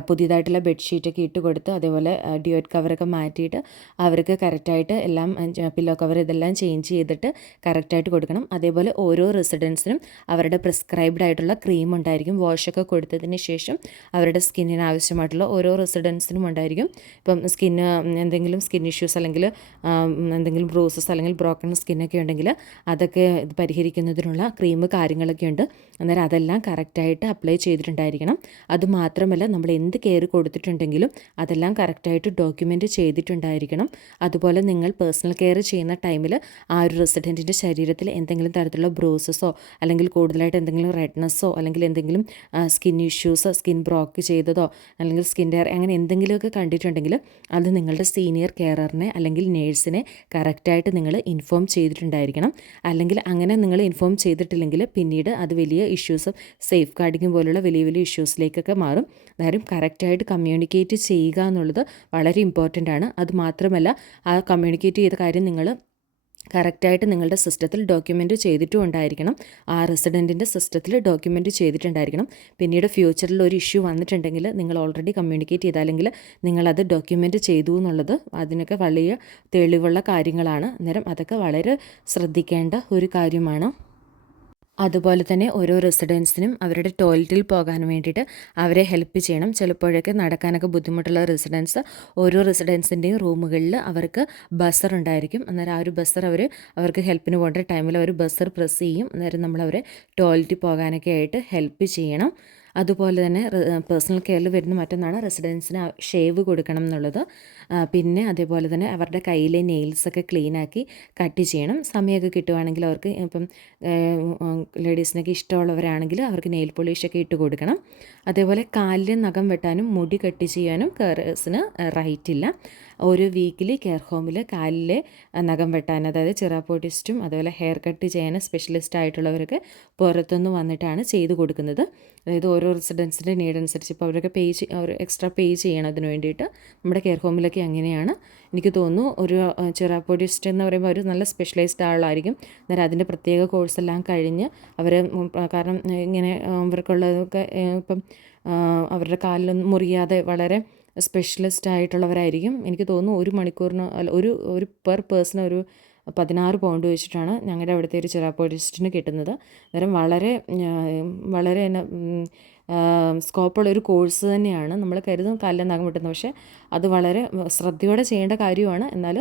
പുതിയതായിട്ടുള്ള ബെഡ്ഷീറ്റൊക്കെ ഇട്ട് കൊടുത്ത്, അതേപോലെ ഡ്യൂറ്റ് കവറൊക്കെ മാറ്റിയിട്ട് അവർക്ക് കറക്റ്റായിട്ട് എല്ലാം പില്ലോ കവർ ഇതെല്ലാം ചേഞ്ച് ചെയ്തിട്ട് കറക്റ്റായിട്ട് കൊടുക്കണം. അതേപോലെ ഓരോ റെസിഡൻസിനും അവരുടെ പ്രിസ്ക്രൈബ്ഡ് ആയിട്ടുള്ള ക്രീം ഉണ്ടായിരിക്കും. വാഷൊക്കെ കൊടുത്തതിന് ശേഷം അവരുടെ സ്കിന്നിന് ആവശ്യമായിട്ടുള്ള ഓരോ റെസിഡൻസിനും ഉണ്ടായിരിക്കും. ഇപ്പം എന്തെങ്കിലും സ്കിൻ ഇഷ്യൂസ് അല്ലെങ്കിൽ എന്തെങ്കിലും ബ്രൂസസ് അല്ലെങ്കിൽ ബ്രോക്കൺ സ്കിന്നൊക്കെ ഉണ്ടെങ്കിൽ അതൊക്കെ പരിഹരിക്കുന്നതിനുള്ള ക്രീം കാര്യങ്ങളൊക്കെ ഉണ്ട്. അന്നേരം അതെല്ലാം കറക്റ്റ് കറക്റ്റായിട്ട് അപ്ലൈ ചെയ്തിട്ടുണ്ടായിരിക്കണം. അതുമാത്രമല്ല നമ്മൾ എന്ത് കെയർ കൊടുത്തിട്ടുണ്ടെങ്കിലും അതെല്ലാം കറക്റ്റായിട്ട് ഡോക്യുമെൻ്റ് ചെയ്തിട്ടുണ്ടായിരിക്കണം. അതുപോലെ നിങ്ങൾ പേഴ്സണൽ കെയർ ചെയ്യുന്ന ടൈമിൽ ആ ഒരു റെസിഡൻറ്റിൻ്റെ ശരീരത്തിൽ എന്തെങ്കിലും തരത്തിലുള്ള ബ്രൂസസോ അല്ലെങ്കിൽ കൂടുതലായിട്ട് എന്തെങ്കിലും റെഡ്നെസ്സോ അല്ലെങ്കിൽ എന്തെങ്കിലും സ്കിൻ ഇഷ്യൂസോ സ്കിൻ ബ്രോക്ക് ചെയ്തതോ അല്ലെങ്കിൽ സ്കിൻ ഡയർ അങ്ങനെ എന്തെങ്കിലുമൊക്കെ കണ്ടിട്ടുണ്ടെങ്കിൽ അത് നിങ്ങളുടെ സീനിയർ കെയററിനെ അല്ലെങ്കിൽ നേഴ്സിനെ കറക്റ്റായിട്ട് നിങ്ങൾ ഇൻഫോം ചെയ്തിട്ടുണ്ടായിരിക്കണം. അല്ലെങ്കിൽ അങ്ങനെ നിങ്ങൾ ഇൻഫോം ചെയ്തിട്ടില്ലെങ്കിൽ പിന്നീട് അത് വലിയ ഇഷ്യൂസും സേഫ് ഗാർഡിങ്ങും പോലുള്ള വലിയ വലിയ ഇഷ്യൂസിലേക്കൊക്കെ മാറും. അതായത് കറക്റ്റായിട്ട് കമ്മ്യൂണിക്കേറ്റ് ചെയ്യുക എന്നുള്ളത് വളരെ ഇമ്പോർട്ടൻ്റ് ആണ്. അതുമാത്രമല്ല ആ കമ്മ്യൂണിക്കേറ്റ് ചെയ്ത കാര്യം നിങ്ങൾ കറക്റ്റായിട്ട് നിങ്ങളുടെ സിസ്റ്റത്തിൽ ഡോക്യുമെൻ്റ് ചെയ്തിട്ടും ഉണ്ടായിരിക്കണം. ആ റെസിഡൻറ്റിൻ്റെ സിസ്റ്റത്തിൽ ഡോക്യുമെൻ്റ് ചെയ്തിട്ടുണ്ടായിരിക്കണം. പിന്നീട് ഫ്യൂച്ചറിൽ ഒരു ഇഷ്യൂ വന്നിട്ടുണ്ടെങ്കിൽ നിങ്ങൾ ഓൾറെഡി കമ്മ്യൂണിക്കേറ്റ് ചെയ്ത അല്ലെങ്കിൽ നിങ്ങളത് ഡോക്യുമെൻ്റ് ചെയ്തു എന്നുള്ളത് അതിനൊക്കെ വലിയ തെളിവുള്ള കാര്യങ്ങളാണ്. അന്നേരം അതൊക്കെ വളരെ ശ്രദ്ധിക്കേണ്ട ഒരു കാര്യമാണ്. അതുപോലെ തന്നെ ഓരോ റെസിഡൻസിനും അവരുടെ ടോയ്ലറ്റിൽ പോകാൻ വേണ്ടിയിട്ട് അവരെ ഹെൽപ്പ് ചെയ്യണം. ചിലപ്പോഴൊക്കെ നടക്കാനൊക്കെ ബുദ്ധിമുട്ടുള്ള റെസിഡൻസ് ഓരോ റെസിഡൻസിൻ്റെയും റൂമുകളിൽ അവർക്ക് ബസർ ഉണ്ടായിരിക്കും. അന്നേരം ആ ഒരു ബസർ അവർക്ക് ഹെൽപ്പിന് പോകേണ്ട ടൈമിൽ അവർ ബസർ പ്രസ് ചെയ്യും. അന്നേരം നമ്മൾ അവരെ ടോയ്ലറ്റിൽ പോകാനൊക്കെ ആയിട്ട് ഹെൽപ്പ് ചെയ്യണം. അതുപോലെ തന്നെ പേഴ്സണൽ കെയറിൽ വരുന്ന മറ്റൊന്നാണ് റെസിഡൻസിന് ഷേവ് കൊടുക്കണം എന്നുള്ളത്. പിന്നെ അതേപോലെ തന്നെ അവരുടെ കയ്യിലെ നെയിൽസൊക്കെ ക്ലീനാക്കി കട്ട് ചെയ്യണം. സമയമൊക്കെ കിട്ടുവാണെങ്കിൽ അവർക്ക് ഇപ്പം ലേഡീസിനൊക്കെ ഇഷ്ടമുള്ളവരാണെങ്കിൽ അവർക്ക് നെയിൽ പോളിഷൊക്കെ ഇട്ട് കൊടുക്കണം. അതേപോലെ കാലിൽ നഖം വെട്ടാനും മുടി കട്ട് ചെയ്യാനും കെയറേഴ്സിന് റൈറ്റില്ല. ഓരോ വീക്കിലി കെയർ ഹോമിൽ കാലിലെ നഖം വെട്ടാൻ അതായത് ചെറാപ്പോട്ടിസ്റ്റും അതുപോലെ ഹെയർ കട്ട് ചെയ്യാൻ സ്പെഷ്യലിസ്റ്റ് ആയിട്ടുള്ളവരൊക്കെ പുറത്തുനിന്ന് വന്നിട്ടാണ് ചെയ്ത് കൊടുക്കുന്നത്. അതായത് ഓരോ റെസിഡൻസിൻ്റെ നീഡ് അനുസരിച്ച് ഇപ്പോൾ അവരൊക്കെ അവർ എക്സ്ട്രാ പേ ചെയ്യണം അതിന് വേണ്ടിയിട്ട്. നമ്മുടെ കെയർ ഹോമിലൊക്കെ അങ്ങനെയാണ്. എനിക്ക് തോന്നുന്നു ഒരു ചെറാപ്പോട്ടിസ്റ്റ് എന്ന് പറയുമ്പോൾ ഒരു നല്ല സ്പെഷ്യലൈസ്ഡ് ആളായിരിക്കും. അന്നേരം അതിൻ്റെ പ്രത്യേക കോഴ്സെല്ലാം കഴിഞ്ഞ് അവർ കാരണം ഇങ്ങനെ അവർക്കുള്ളതൊക്കെ ഇപ്പം അവരുടെ കാലിലൊന്നും മുറിയാതെ വളരെ സ്പെഷ്യലിസ്റ്റ് ആയിട്ടുള്ളവരായിരിക്കും. എനിക്ക് തോന്നുന്നു ഒരു മണിക്കൂറിന് അല്ല ഒരു പെർ പേഴ്സൺ ഒരു 16 പൗണ്ട് വെച്ചിട്ടാണ് ഞങ്ങളുടെ അവിടുത്തെ ഒരു ചെറാപ്പോട്ടിസ്റ്റിന് കിട്ടുന്നത്. അന്നേരം വളരെ സ്കോപ്പുള്ള ഒരു കോഴ്സ് തന്നെയാണ്. നമ്മൾ കരുതും കാലിൽ നഖം വെട്ടുന്നത്, പക്ഷേ അത് വളരെ ശ്രദ്ധയോടെ ചെയ്യേണ്ട കാര്യമാണ്. എന്നാൽ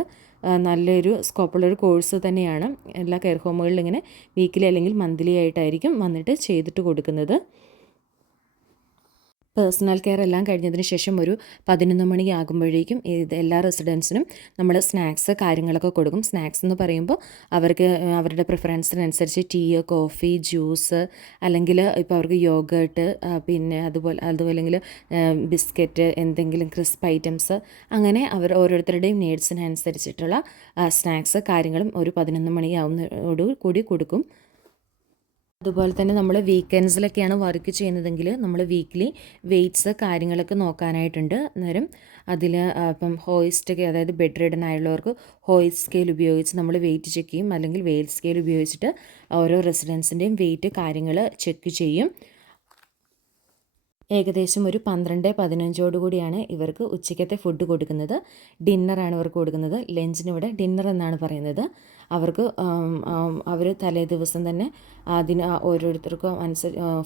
നല്ലൊരു സ്കോപ്പുള്ളൊരു കോഴ്സ് തന്നെയാണ്. എല്ലാ കെയർ ഹോമുകളിലും ഇങ്ങനെ വീക്കിലി അല്ലെങ്കിൽ മന്ത്ലി ആയിട്ടായിരിക്കും വന്നിട്ട് ചെയ്തിട്ട് കൊടുക്കുന്നത്. പേഴ്സണൽ കെയർ എല്ലാം കഴിഞ്ഞതിന് ശേഷം ഒരു 11 മണിയാകുമ്പോഴേക്കും എല്ലാ റെസിഡൻസിനും നമ്മൾ സ്നാക്സ് കാര്യങ്ങളൊക്കെ കൊടുക്കും. സ്നാക്സ് എന്ന് പറയുമ്പോൾ അവർക്ക് അവരുടെ പ്രിഫറൻസിനനുസരിച്ച് ടീ, കോഫി, ജ്യൂസ് അല്ലെങ്കിൽ ഇപ്പോൾ അവർക്ക് യോഗേർട്ട് പിന്നെ അതുപോലെ ബിസ്ക്കറ്റ്, എന്തെങ്കിലും ക്രിസ്പ് ഐറ്റംസ് അങ്ങനെ അവർ ഓരോരുത്തരുടെയും നീഡ്സിനനുസരിച്ചിട്ടുള്ള സ്നാക്സ് കാര്യങ്ങളും ഒരു 11 മണിയാവുന്നതോടു കൂടി കൊടുക്കും. അതുപോലെ തന്നെ നമ്മൾ വീക്കെൻഡ്സിലൊക്കെയാണ് വർക്ക് ചെയ്യുന്നതെങ്കിൽ നമ്മൾ വീക്ക്ലി വെയ്റ്റ്സ് കാര്യങ്ങളൊക്കെ നോക്കാനായിട്ടുണ്ട്. അന്നേരം അതിൽ ഇപ്പം ഹോയിസ്റ്റൊക്കെ അതായത് ബെഡ് റിഡൻ ആയുള്ളവർക്ക് ഹോയിസ്റ്റ് സ്കെയിൽ ഉപയോഗിച്ച് നമ്മൾ വെയിറ്റ് ചെക്ക് ചെയ്യും. അല്ലെങ്കിൽ വെയിൽ സ്കെയിൽ ഉപയോഗിച്ചിട്ട് ഓരോ റെസിഡൻസിൻ്റെയും വെയിറ്റ് കാര്യങ്ങൾ ചെക്ക് ചെയ്യും. ഏകദേശം ഒരു 12-15 കൂടിയാണ് ഇവർക്ക് ഉച്ചയ്ക്കത്തെ ഫുഡ് കൊടുക്കുന്നത്. ഡിന്നറാണ് ഇവർക്ക് കൊടുക്കുന്നത്. ലഞ്ചിന് ഇവിടെ ഡിന്നർ എന്നാണ് പറയുന്നത്. അവർക്ക് അവർ തലേ ദിവസം തന്നെ അതിന് ഓരോരുത്തർക്കും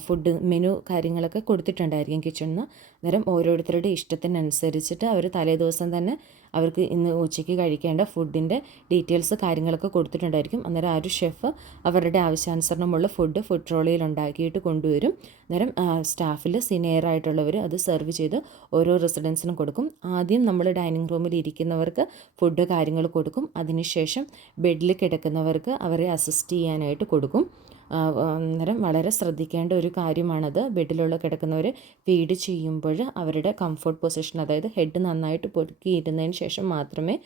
ഫുഡ് മെനു കാര്യങ്ങളൊക്കെ കൊടുത്തിട്ടുണ്ടായിരിക്കും കിച്ചണിൽ നിന്ന്. അന്നേരം ഓരോരുത്തരുടെ ഇഷ്ടത്തിനനുസരിച്ചിട്ട് അവർ തലേ ദിവസം തന്നെ അവർക്ക് ഇന്ന് ഉച്ചയ്ക്ക് കഴിക്കേണ്ട ഫുഡിൻ്റെ ഡീറ്റെയിൽസ് കാര്യങ്ങളൊക്കെ കൊടുത്തിട്ടുണ്ടായിരിക്കും. അന്നേരം ആ ഒരു ഷെഫ് അവരുടെ ആവശ്യാനുസരണമുള്ള ഫുഡ് ട്രോളിയിൽ ഉണ്ടാക്കിയിട്ട് കൊണ്ടുവരും. അന്നേരം സ്റ്റാഫിൽ സീനിയർ ആയിട്ടുള്ളവർ അത് സെർവ് ചെയ്ത് ഓരോ റെസിഡൻസിനും കൊടുക്കും. ആദ്യം നമ്മൾ ഡൈനിങ് റൂമിൽ ഇരിക്കുന്നവർക്ക് ഫുഡ് കാര്യങ്ങൾ കൊടുക്കും. അതിനുശേഷം ബെഡിൽ കിടക്കുന്നവർക്ക് അവരെ അസിസ്റ്റ് ചെയ്യാനായിട്ട് കൊടുക്കും. അന്നേരം വളരെ ശ്രദ്ധിക്കേണ്ട ഒരു കാര്യമാണത്. ബെഡിലുള്ള കിടക്കുന്നവർ ഫീഡ് ചെയ്യുമ്പോൾ അവരുടെ കംഫർട്ട് പൊസിഷൻ അതായത് ഹെഡ് നന്നായിട്ട് പൊക്കിയിരുന്നതിന് ശേഷം മാത്രമേ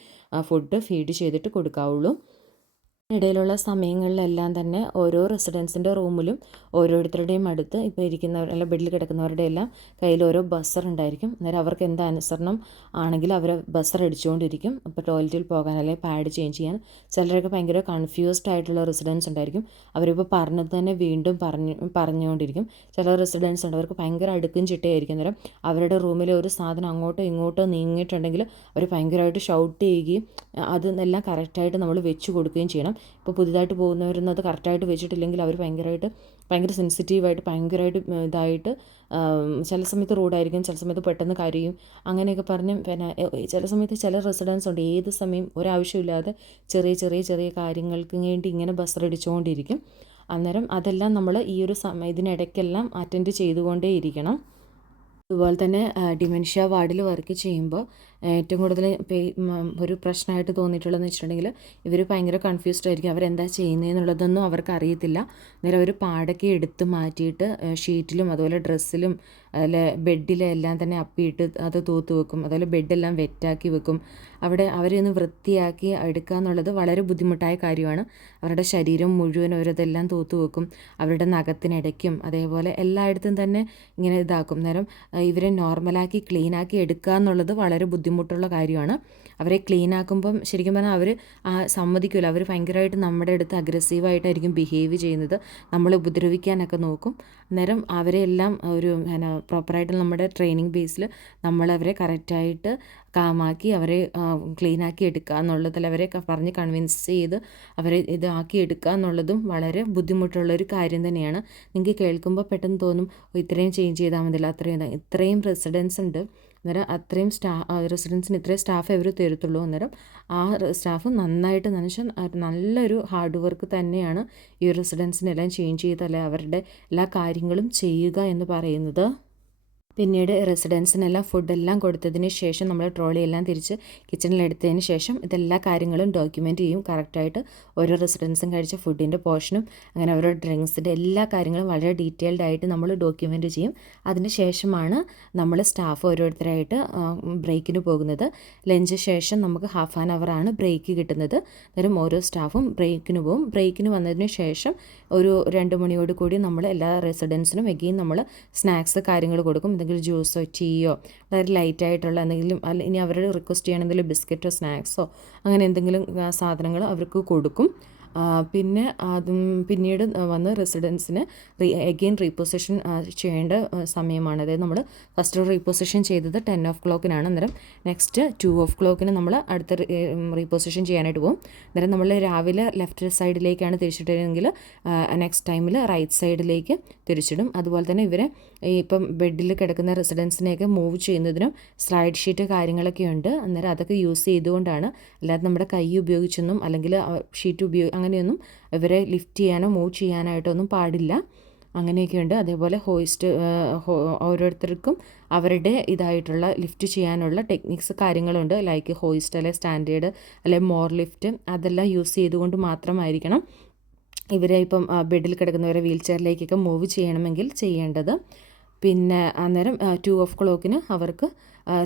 ഫുഡ് ഫീഡ് ചെയ്തിട്ട് കൊടുക്കാവുള്ളൂ. ഇടയിലുള്ള സമയങ്ങളിലെല്ലാം തന്നെ ഓരോ റെസിഡൻസിൻ്റെ റൂമിലും ഓരോരുത്തരുടെയും അടുത്ത് ഇപ്പോൾ ഇരിക്കുന്നവർ അല്ല ബെഡിൽ കിടക്കുന്നവരുടെ എല്ലാം കയ്യിൽ ഓരോ ബസർ ഉണ്ടായിരിക്കും. അന്നേരം അവർക്ക് എന്താ അനുസരണം ആണെങ്കിൽ അവർ ബസർ അടിച്ചുകൊണ്ടിരിക്കും. അപ്പോൾ ടോയ്ലറ്റിൽ പോകാൻ അല്ലെങ്കിൽ പാഡ് ചേഞ്ച് ചെയ്യാൻ. ചിലരൊക്കെ ഭയങ്കര കൺഫ്യൂസ്ഡ് ആയിട്ടുള്ള റെസിഡൻസ് ഉണ്ടായിരിക്കും. അവരിപ്പോൾ പറഞ്ഞത് തന്നെ വീണ്ടും പറഞ്ഞുകൊണ്ടിരിക്കും. ചില റെസിഡൻസ് ഉണ്ട് അവർക്ക് ഭയങ്കര അടുക്കും ചിട്ടയായിരിക്കും. അന്നേരം അവരുടെ റൂമിലെ ഒരു സാധനം അങ്ങോട്ടോ ഇങ്ങോട്ടോ നീങ്ങിയിട്ടുണ്ടെങ്കിൽ അവർ ഭയങ്കരമായിട്ട് ഷൗട്ട് ചെയ്യുകയും അതെല്ലാം കറക്റ്റായിട്ട് നമ്മൾ വെച്ച് കൊടുക്കുകയും ചെയ്യണം. ഇപ്പോൾ പുതുതായിട്ട് പോകുന്നവരൊന്നും അത് കറക്റ്റായിട്ട് വെച്ചിട്ടില്ലെങ്കിൽ അവർ ഭയങ്കര സെൻസിറ്റീവായിട്ട് ഭയങ്കരമായിട്ട് ഇതായിട്ട് ചില സമയത്ത് റൂഡായിരിക്കും, ചില സമയത്ത് പെട്ടെന്ന് കരയും, അങ്ങനെയൊക്കെ പറഞ്ഞ് പിന്നെ ചില സമയത്ത് ചില റെസിഡൻസ് ഉണ്ട് ഏത് സമയം ഒരാവശ്യമില്ലാതെ ചെറിയ കാര്യങ്ങൾക്ക് വേണ്ടി ഇങ്ങനെ ബസറടിച്ചുകൊണ്ടിരിക്കും. അന്നേരം അതെല്ലാം നമ്മൾ ഈ ഒരു ഇതിനിടയ്ക്കെല്ലാം അറ്റൻഡ് ചെയ്തുകൊണ്ടേ ഇരിക്കണം. അതുപോലെ തന്നെ ഡിമെൻഷ്യ വാർഡിൽ വർക്ക് ചെയ്യുമ്പോൾ ഏറ്റവും കൂടുതൽ ഒരു പ്രശ്നമായിട്ട് തോന്നിയിട്ടുള്ളതെന്ന് വെച്ചിട്ടുണ്ടെങ്കിൽ ഇവർ ഭയങ്കര കൺഫ്യൂസ്ഡ് ആയിരിക്കും. അവരെന്താ ചെയ്യുന്നതെന്നുള്ളതൊന്നും അവർക്ക് അറിയത്തില്ല. അന്നേരം അവർ പാടൊക്കെ എടുത്ത് മാറ്റിയിട്ട് ഷീറ്റിലും അതുപോലെ ഡ്രസ്സിലും അതുപോലെ ബെഡിലും എല്ലാം തന്നെ അപ്പിയിട്ട് അത് തൂത്ത് വെക്കും. അതുപോലെ ബെഡെല്ലാം വെറ്റാക്കി വെക്കും. അവിടെ അവരൊന്ന് വൃത്തിയാക്കി എടുക്കുക എന്നുള്ളത് വളരെ ബുദ്ധിമുട്ടായ കാര്യമാണ്. അവരുടെ ശരീരം മുഴുവൻ അവരതെല്ലാം തൂത്ത് വെക്കും. അവരുടെ നഖത്തിനിടയ്ക്കും അതേപോലെ എല്ലായിടത്തും തന്നെ ഇങ്ങനെ ഇതാക്കും. നേരം ഇവരെ നോർമലാക്കി ക്ലീനാക്കി എടുക്കുക എന്നുള്ളത് വളരെ ബുദ്ധിമുട്ടുള്ള കാര്യമാണ്. അവരെ ക്ലീനാക്കുമ്പം ശരിക്കും പറഞ്ഞാൽ അവർ സമ്മതിക്കില്ല. അവർ ഭയങ്കരമായിട്ട് നമ്മുടെ അടുത്ത് അഗ്രസീവായിട്ടായിരിക്കും ബിഹേവ് ചെയ്യുന്നത്. നമ്മളെ ഉപദ്രവിക്കാനൊക്കെ നോക്കും. അന്നേരം അവരെ എല്ലാം ഒരു പ്രോപ്പറായിട്ട് നമ്മുടെ ട്രെയിനിങ് ബേസിൽ നമ്മളവരെ കറക്റ്റായിട്ട് കാമാക്കി അവരെ ക്ലീനാക്കി എടുക്കുക എന്നുള്ളതിൽ അവരെ പറഞ്ഞ് കൺവിൻസ് ചെയ്ത് അവരെ ഇതാക്കി എടുക്കുക എന്നുള്ളതും വളരെ ബുദ്ധിമുട്ടുള്ളൊരു കാര്യം തന്നെയാണ്. നിങ്ങൾക്ക് കേൾക്കുമ്പോൾ പെട്ടെന്ന് തോന്നും ഇത്രയും ചേഞ്ച് ചെയ്താൽ മതിയല്ലോ, ഇത്രയും റെസിഡൻസ് ഉണ്ട്, അന്നേരം അത്രയും റെസിഡൻസിന് ഇത്രയും സ്റ്റാഫ് അവർ തരത്തുള്ളൂ. അന്നേരം ആ സ്റ്റാഫ് നന്നായിട്ട് നല്ലൊരു ഹാർഡ് വർക്ക് തന്നെയാണ് ഈ റെസിഡൻസിനെല്ലാം ചേഞ്ച് ചെയ്ത് അല്ലെ അവരുടെ എല്ലാ കാര്യങ്ങളും ചെയ്യുക എന്ന് പറയുന്നത്. പിന്നീട് റെസിഡൻസിനെല്ലാം ഫുഡെല്ലാം കൊടുത്തതിന് ശേഷം നമ്മൾ ട്രോളിയെല്ലാം തിരിച്ച് കിച്ചണിലെടുത്തതിന് ശേഷം ഇതെല്ലാ കാര്യങ്ങളും ഡോക്യുമെൻറ്റ് ചെയ്യും. കറക്റ്റായിട്ട് ഓരോ റെസിഡൻസും കഴിച്ച ഫുഡിൻ്റെ പോർഷനും അങ്ങനെ ഓരോ ഡ്രിങ്ക്സിൻ്റെ എല്ലാ കാര്യങ്ങളും വളരെ ഡീറ്റെയിൽഡ് ആയിട്ട് നമ്മൾ ഡോക്യുമെൻറ്റ് ചെയ്യും. അതിന് ശേഷമാണ് നമ്മൾ സ്റ്റാഫ് ഓരോരുത്തരായിട്ട് ബ്രേക്കിന് പോകുന്നത്. ലഞ്ച് ശേഷം നമുക്ക് ഹാഫ് ആൻ അവർ ആണ് ബ്രേക്ക് കിട്ടുന്നത്. അന്നേരം ഓരോ സ്റ്റാഫും ബ്രേക്കിന് പോകും. ബ്രേക്കിന് വന്നതിന് ശേഷം ഒരു 2 മണിയോട് കൂടി നമ്മൾ എല്ലാ റെസിഡൻസിനും എഗെയിൻ നമ്മൾ സ്നാക്സ് കാര്യങ്ങൾ കൊടുക്കും. എന്തെങ്കിലും ജ്യൂസോ ടീയോ വളരെ ലൈറ്റായിട്ടുള്ള എന്തെങ്കിലും ഇനി അവരോട് റിക്വസ്റ്റ് ചെയ്യണമെങ്കിൽ ബിസ്ക്കറ്റോ സ്നാക്സോ അങ്ങനെ എന്തെങ്കിലും സാധനങ്ങൾ അവർക്ക് കൊടുക്കും. പിന്നെ പിന്നീട് വന്ന് റെസിഡൻസിന് എഗെയിൻ റീപൊസിഷൻ ചെയ്യേണ്ട സമയമാണ്. അതായത് നമ്മൾ ഫസ്റ്റ് റീപൊസിഷൻ ചെയ്തത് 10 o'clock അന്നേരം നെക്സ്റ്റ് 2 o'clock നമ്മൾ അടുത്ത റീപൊസിഷൻ ചെയ്യാനായിട്ട് പോകും. അന്നേരം നമ്മൾ രാവിലെ ലെഫ്റ്റ് സൈഡിലേക്കാണ് തിരിച്ചിട്ടെങ്കിൽ നെക്സ്റ്റ് ടൈമിൽ റൈറ്റ് സൈഡിലേക്ക് തിരിച്ചിടും. അതുപോലെ തന്നെ ഇവരെ ഇപ്പം ബെഡിൽ കിടക്കുന്ന റെസിഡൻസിനെയൊക്കെ മൂവ് ചെയ്യുന്നതിനും സ്ലൈഡ് ഷീറ്റ് കാര്യങ്ങളൊക്കെ ഉണ്ട്. അന്നേരം അതൊക്കെ യൂസ് ചെയ്തുകൊണ്ടാണ്, അല്ലാതെ നമ്മുടെ കൈ ഉപയോഗിച്ചൊന്നും അല്ലെങ്കിൽ ഷീറ്റ് അങ്ങനെയൊന്നും ഇവരെ ലിഫ്റ്റ് ചെയ്യാനോ മൂവ് ചെയ്യാനായിട്ടൊന്നും പാടില്ല. അങ്ങനെയൊക്കെയുണ്ട്. അതേപോലെ ഓരോരുത്തർക്കും അവരുടെ ഇതായിട്ടുള്ള ലിഫ്റ്റ് ചെയ്യാനുള്ള ടെക്നിക്സ് കാര്യങ്ങളുണ്ട്. ലൈക്ക് ഹോയിസ്റ്റ് അല്ലെ സ്റ്റാൻഡേർഡ് അല്ലെ മോർ ലിഫ്റ്റ് അതെല്ലാം യൂസ് ചെയ്തുകൊണ്ട് മാത്രമായിരിക്കണം ഇവരെ ഇപ്പം ബെഡിൽ കിടക്കുന്നവരെ വീൽ ചെയറിലേക്കൊക്കെ മൂവ് ചെയ്യണമെങ്കിൽ ചെയ്യേണ്ടത്. പിന്നെ അന്നേരം 2 o'clock അവർക്ക്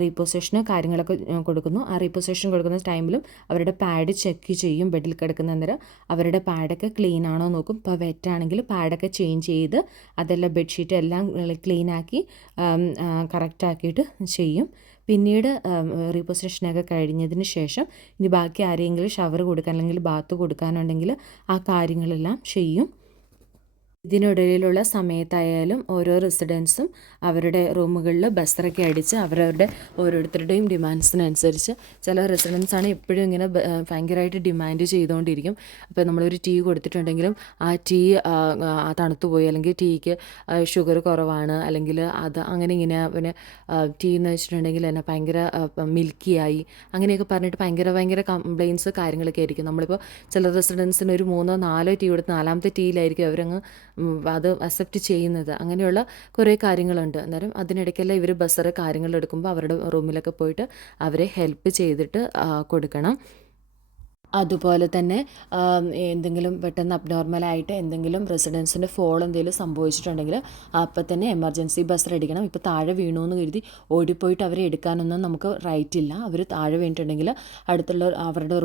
റീപൊസിഷന് കാര്യങ്ങളൊക്കെ കൊടുക്കുന്നു. ആ റീപൊസിഷൻ കൊടുക്കുന്ന ടൈമിലും അവരുടെ പാഡ് ചെക്ക് ചെയ്യും. ബെഡിൽ കിടക്കുന്ന അന്നേരം അവരുടെ പാഡൊക്കെ ക്ലീൻ ആണോ നോക്കും. ഇപ്പോൾ വെറ്റാണെങ്കിൽ പാഡൊക്കെ ചേഞ്ച് ചെയ്ത് അതെല്ലാം ബെഡ്ഷീറ്റ് എല്ലാം ക്ലീനാക്കി കറക്റ്റാക്കിയിട്ട് ചെയ്യും. പിന്നീട് റീപൊസിഷനൊക്കെ കഴിഞ്ഞതിന് ശേഷം ഇനി ബാക്കി ആരെങ്കിലും ഷവർ കൊടുക്കാൻ അല്ലെങ്കിൽ ബാത്ത് കൊടുക്കാനുണ്ടെങ്കിൽ ആ കാര്യങ്ങളെല്ലാം ചെയ്യും. ഇതിനിടയിലുള്ള സമയത്തായാലും ഓരോ റെസിഡൻസും അവരുടെ റൂമുകളിൽ ബസ്റ്ററൊക്കെ അടിച്ച് അവരവരുടെ ഓരോരുത്തരുടെയും ഡിമാൻഡ്സിനനുസരിച്ച് ചില റെസിഡൻസാണ് എപ്പോഴും ഇങ്ങനെ ഭയങ്കരമായിട്ട് ഡിമാൻഡ് ചെയ്തുകൊണ്ടിരിക്കും. അപ്പോൾ നമ്മളൊരു ടീ കൊടുത്തിട്ടുണ്ടെങ്കിലും ആ ടീ തണുത്തു പോയി, അല്ലെങ്കിൽ ടീക്ക് ഷുഗർ കുറവാണ്, അല്ലെങ്കിൽ അത് അങ്ങനെ ഇങ്ങനെ പിന്നെ ടീ എന്ന് വെച്ചിട്ടുണ്ടെങ്കിൽ തന്നെ ഭയങ്കര മിൽക്കിയായി അങ്ങനെയൊക്കെ പറഞ്ഞിട്ട് ഭയങ്കര കംപ്ലയിൻസ് കാര്യങ്ങളൊക്കെ ആയിരിക്കും. നമ്മളിപ്പോൾ ചില റെസിഡൻസിന് ഒരു 3 or 4 ടീ കൊടുത്ത് 4ാമത്തെ ടീയിലായിരിക്കും അവരങ്ങ് അത് അക്സെപ്റ്റ് ചെയ്യുന്നത്. അങ്ങനെയുള്ള കുറേ കാര്യങ്ങളുണ്ട്. അന്നേരം അതിനിടയ്ക്കെല്ലാം ഇവർ ബസറ് കാര്യങ്ങൾ എടുക്കുമ്പോൾ അവരുടെ റൂമിലൊക്കെ പോയിട്ട് അവരെ ഹെൽപ്പ് ചെയ്തിട്ട് കൊടുക്കണം. അതുപോലെ തന്നെ എന്തെങ്കിലും പെട്ടെന്ന് അബ്നോർമലായിട്ട് എന്തെങ്കിലും റെസിഡൻസിൻ്റെ ഫോൾ എന്തെങ്കിലും സംഭവിച്ചിട്ടുണ്ടെങ്കിൽ അപ്പം തന്നെ എമർജൻസി ബസ് അടിക്കണം. ഇപ്പോൾ താഴെ വീണു എന്ന് കരുതി ഓടിപ്പോയിട്ട് അവരെ എടുക്കാനൊന്നും നമുക്ക് റൈറ്റ് ഇല്ല. അവർ താഴെ വീണിട്ടുണ്ടെങ്കിൽ അടുത്തുള്ള അവരുടെ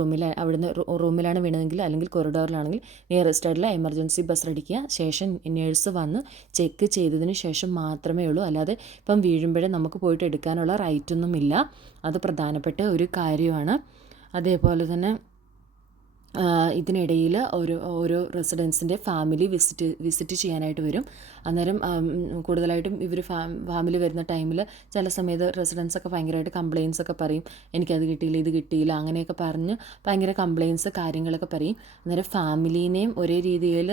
അവിടുന്ന് റൂമിലാണ് വീണതെങ്കിൽ അല്ലെങ്കിൽ കൊറിഡോറിലാണെങ്കിൽ നിയറസ്റ്റ് ആയിട്ടുള്ള എമർജൻസി ബസ് അടിക്കുക. ശേഷം നേഴ്സ് വന്ന് ചെക്ക് ചെയ്തതിന് ശേഷം മാത്രമേ ഉള്ളൂ. അല്ലാതെ ഇപ്പം വീഴുമ്പോഴേ നമുക്ക് പോയിട്ട് എടുക്കാനുള്ള റൈറ്റൊന്നുമില്ല. അത് പ്രധാനപ്പെട്ട ഒരു കാര്യമാണ്. അതേപോലെ തന്നെ ഇതിനിടയിൽ ഓരോ റെസിഡൻസിൻ്റെ ഫാമിലി വിസിറ്റ് ചെയ്യാനായിട്ട് വരും. അന്നേരം കൂടുതലായിട്ടും ഇവർ ഫാമിലി വരുന്ന ടൈമിൽ ചില സമയത്ത് റെസിഡൻസൊക്കെ ഭയങ്കരമായിട്ട് കംപ്ലയിൻസ് ഒക്കെ പറയും. എനിക്കത് കിട്ടിയില്ല, ഇത് കിട്ടിയില്ല, അങ്ങനെയൊക്കെ പറഞ്ഞ് ഭയങ്കര കംപ്ലയിൻസ് കാര്യങ്ങളൊക്കെ പറയും. അന്നേരം ഫാമിലീനെയും ഒരേ രീതിയിൽ